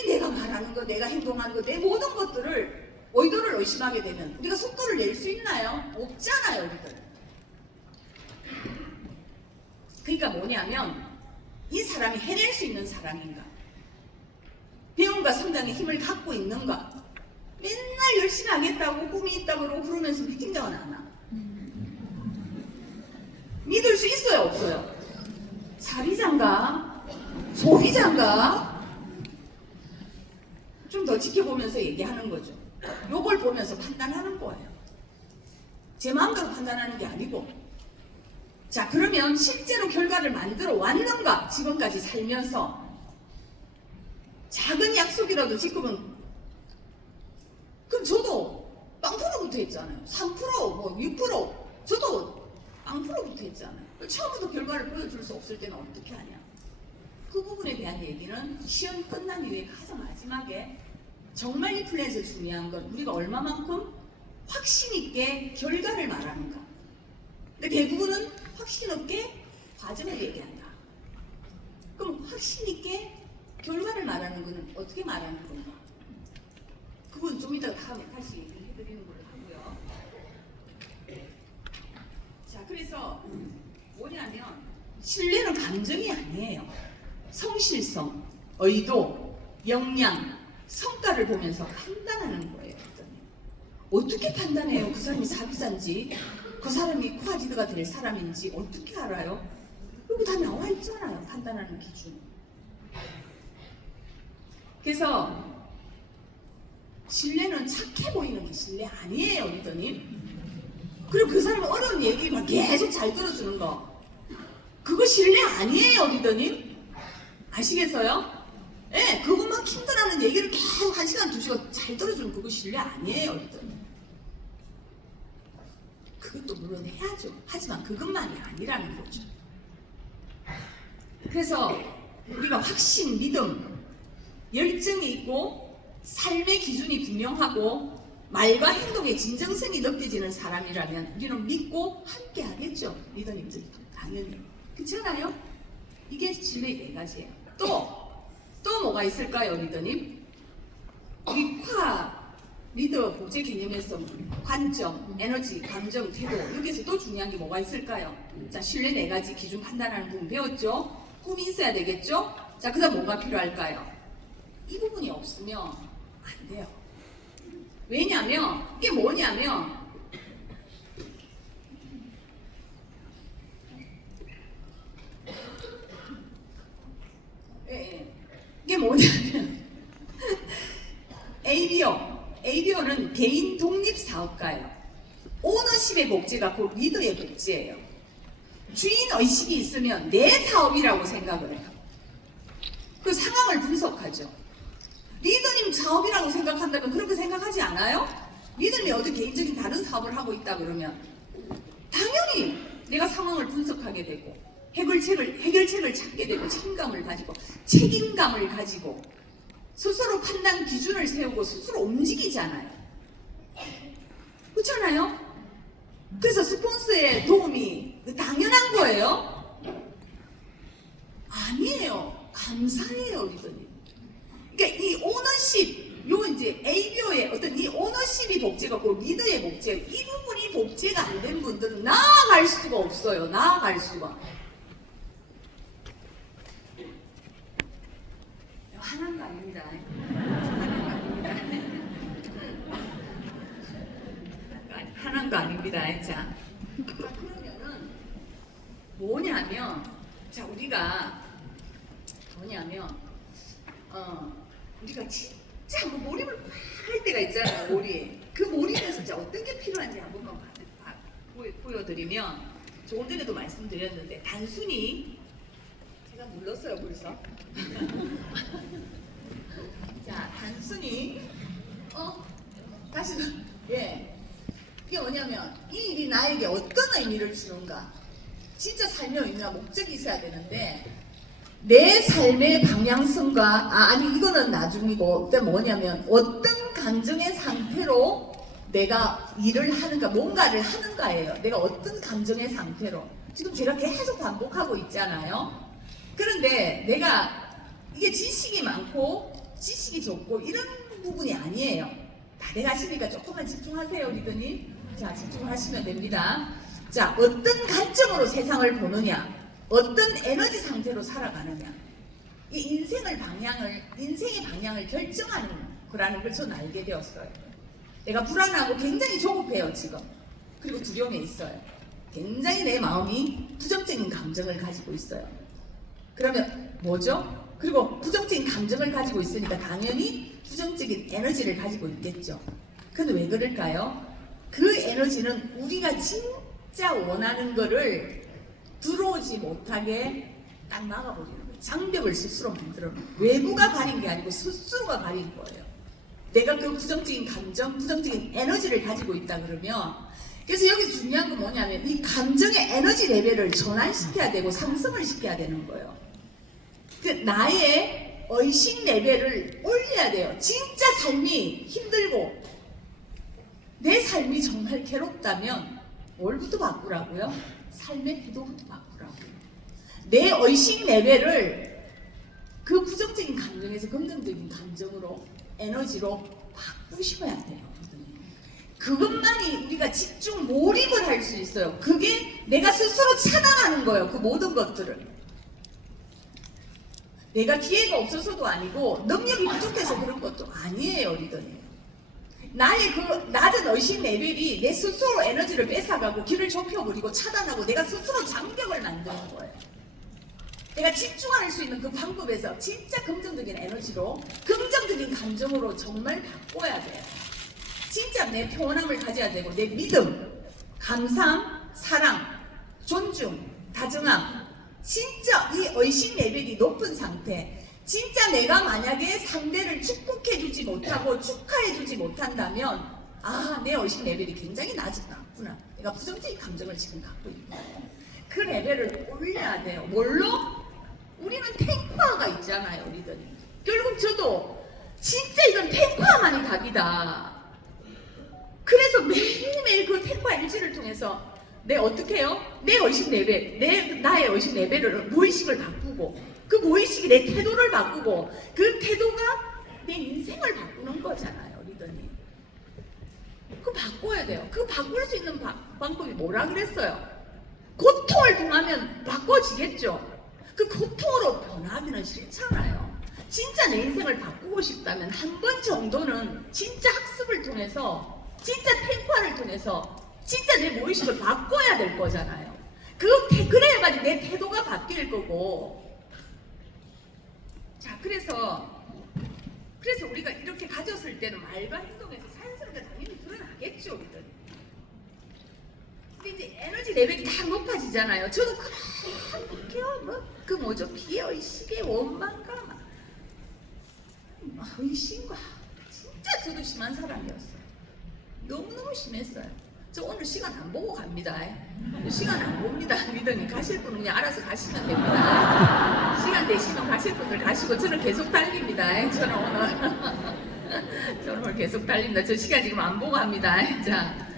내가 말하는 거, 내가 행동하는 거, 내 모든 것들을 의도를 의심하게 되면 우리가 속도를 낼 수 있나요? 없잖아요, 우리들. 그러니까 뭐냐면, 이 사람이 해낼 수 있는 사람인가, 배움과 성장의 힘을 갖고 있는가, 맨날 열심히 하겠다고 꿈이 있다고 그러면서 미팅장은 안 와. 믿을 수 있어요, 없어요? 사비장가? 소비장가? 좀 더 지켜보면서 얘기하는 거죠. 요걸 보면서 판단하는 거예요. 제 마음대로 판단하는 게 아니고. 자, 그러면 실제로 결과를 만들어 왔는가? 지금까지 살면서 작은 약속이라도 지금은, 그럼 저도 빵프로 붙어 있잖아요. 3%, 뭐 6%, 저도 빵프로 붙어 있잖아요. 처음부터 결과를 보여줄 수 없을 때는 어떻게 하냐? 그 부분에 대한 얘기는 시험 끝난 이후에 가장 마지막에, 정말 이 플랜에서 중요한 건 우리가 얼마만큼 확신 있게 결과를 말하는가. 근데 대부분은 확신 없게 과정을 얘기한다. 그럼 확신 있게 결과를 말하는 거는 어떻게 말하는 건가? 그건 좀 이따 다음에 다시 얘기해 드리는 걸로 하고요. 자, 그래서 뭐냐면, 신뢰는 감정이 아니에요. 성실성, 의도, 역량, 성과를 보면서 판단하는 거예요. 어떻게 판단해요? 그 사람이 사기자인지, 그 사람이 코아지드가 될 사람인지 어떻게 알아요? 여기 다 나와 있잖아요, 판단하는 기준. 그래서 신뢰는 착해 보이는 게 신뢰 아니에요, 리더님. 그리고 그 사람은 어려운 얘기 막 계속 잘 들어주는 거, 그거 신뢰 아니에요, 리더님. 아시겠어요? 예, 그것만 힘들어하는 얘기를 계속 1시간, 2시간 잘 들어주는 그거 신뢰 아니에요, 리더님. 그것도 물론 해야죠. 하지만 그것만이 아니라는 거죠. 그래서 우리가 확신, 믿음, 열정이 있고 삶의 기준이 분명하고 말과 행동의 진정성이 느껴지는 사람이라면 우리는 믿고 함께 하겠죠. 리더님들도 당연히. 그렇잖아요? 이게 신뢰의 4가지예요. 또 뭐가 있을까요, 리더님? 우리 리더 보제 개념에서 관점, 에너지, 감정, 태도, 여기서 또 중요한 게 뭐가 있을까요? 자, 신뢰 4가지 기준 판단하는 부분 배웠죠? 꿈이 있어야 되겠죠? 자, 그 다음 뭐가 필요할까요? 이 부분이 없으면 안 돼요. 왜냐면 이게 뭐냐면, 이게 뭐냐면 ABO는 개인 독립 사업가예요. 오너십의 복지가 곧 리더의 복지예요. 주인 의식이 있으면 내 사업이라고 생각을 해요. 그 상황을 분석하죠. 리더님 사업이라고 생각한다면 그렇게 생각하지 않아요? 리더님이 어디 개인적인 다른 사업을 하고 있다 그러면 당연히 내가 상황을 분석하게 되고 해결책을 찾게 되고 책임감을 가지고 스스로 판단 기준을 세우고 스스로 움직이잖아요. 그렇잖아요? 그래서 스폰서의 도움이 당연한 거예요? 아니에요. 감사해요, 리더님. 그러니까 이 오너십, 요 이제 ABO의 어떤 이 오너십이 복제가 고 리더의 복제, 이 부분이 복제가 안 된 분들은 나아갈 수가 없어요. 나아갈 수가. 화난 거 아닙니다. 화난 거 아닙니다. 자, 그러면은 뭐냐면, 자, 우리가 진짜 한번 몰입을 막 할 때가 있잖아요. 몰입. 그 몰입에서 진짜 어떤 게 필요한지 한 번만 보여드리면, 조금 전에도 말씀드렸는데 단순히 제가 눌렀어요 벌써. 자, 단순히 다시 예, 이게 뭐냐면 이 일이 나에게 어떤 의미를 주는가. 진짜 삶의 의미와 목적이 있어야 되는데 내 삶의 방향성과 아니 이거는 나중이고 그때 뭐냐면 어떤 감정의 상태로 내가 일을 하는가 뭔가를 하는가예요. 내가 어떤 감정의 상태로 지금 제가 계속 반복하고 있잖아요. 그런데 내가 이게 지식이 많고 지식이 좋고 이런 부분이 아니에요. 다 돼가시니까 조금만 집중하세요 리더님. 자, 집중하시면 됩니다. 자, 어떤 관점으로 세상을 보느냐, 어떤 에너지 상태로 살아가느냐, 이 인생의 방향을 결정하는 거라는 걸 저는 알게 되었어요. 내가 불안하고 굉장히 조급해요 지금. 그리고 두려움에 있어요. 굉장히 내 마음이 부정적인 감정을 가지고 있어요. 그러면 뭐죠? 그리고 부정적인 감정을 가지고 있으니까 당연히 부정적인 에너지를 가지고 있겠죠. 근데 왜 그럴까요? 그 에너지는 우리가 진짜 원하는 거를 들어오지 못하게 딱 막아버리는 거예요. 장벽을 스스로 만들어 놓은 거예요. 외부가 가린 게 아니고 스스로가 가린 거예요. 내가 그 부정적인 감정, 부정적인 에너지를 가지고 있다 그러면 그래서 여기 중요한 건 뭐냐면 이 감정의 에너지 레벨을 전환시켜야 되고 상승을 시켜야 되는 거예요. 그 나의 의식 레벨을 올려야 돼요. 진짜 삶이 힘들고 내 삶이 정말 괴롭다면 뭘부터 바꾸라고요? 삶의 태도부터 바꾸라고요. 내 의식 레벨을 그 부정적인 감정에서 긍정적인 감정으로 에너지로 바꾸셔야 돼요. 그것만이 우리가 집중 몰입을 할 수 있어요. 그게 내가 스스로 차단하는 거예요. 그 모든 것들을. 내가 기회가 없어서도 아니고 능력이 부족해서 그런 것도 아니에요, 리더님. 나의 그 낮은 의식 레벨이 내 스스로 에너지를 뺏어가고 길을 좁혀버리고 차단하고 내가 스스로 장벽을 만드는 거예요. 내가 집중할 수 있는 그 방법에서 진짜 긍정적인 에너지로 긍정적인 감정으로 정말 바꿔야 돼요. 진짜 내 평온함을 가져야 되고 내 믿음, 감상, 사랑, 존중, 다정함 진짜 이 의식 레벨이 높은 상태 진짜 내가 만약에 상대를 축복해주지 못하고 축하해주지 못한다면 내 의식 레벨이 굉장히 낮구나. 내가 부정적인 감정을 지금 갖고 있구나. 그 레벨을 올려야 돼요. 뭘로? 우리는 탱크화가 있잖아요, 리더님. 결국 저도 진짜 이건 탱크화만이 답이다. 그래서 매일매일 그 탱크화 일지를 통해서 어떻게 해요? 내 의식 레벨, 나의 의식 레벨을 무의식을 바꾸고 그 무의식이 내 태도를 바꾸고 그 태도가 내 인생을 바꾸는 거잖아요, 리더님. 그거 바꿔야 돼요. 그거 바꿀 수 있는 방법이 뭐라 그랬어요? 고통을 통하면 바꿔지겠죠. 그 고통으로 변하기는 싫잖아요. 진짜 내 인생을 바꾸고 싶다면 한 번 정도는 진짜 학습을 통해서 진짜 탱크화를 통해서 진짜 내 무의식을 바꿔야 될 거잖아요. 그래야가지고 내 태도가 바뀔 거고. 자, 그래서 우리가 이렇게 가졌을 때는 말과 행동에서 자연스럽게 당연히 드러나겠죠, 우리들. 근데 이제 에너지 레벨이 다 높아지잖아요. 저도 그렇게요, 그 뭐죠? 피해의식의 원망과 의심과 진짜 저도 심한 사람이었어요. 너무너무 심했어요. 저 오늘 시간 안 보고 갑니다. 시간 안 봅니다. 믿으니 가실 분은 그냥 알아서 가시면 됩니다. 시간 되시면 가실 분들 가시고 저는 계속 달립니다. 저는 오늘 계속 달립니다. 저 시간 지금 안 보고 합니다. 자.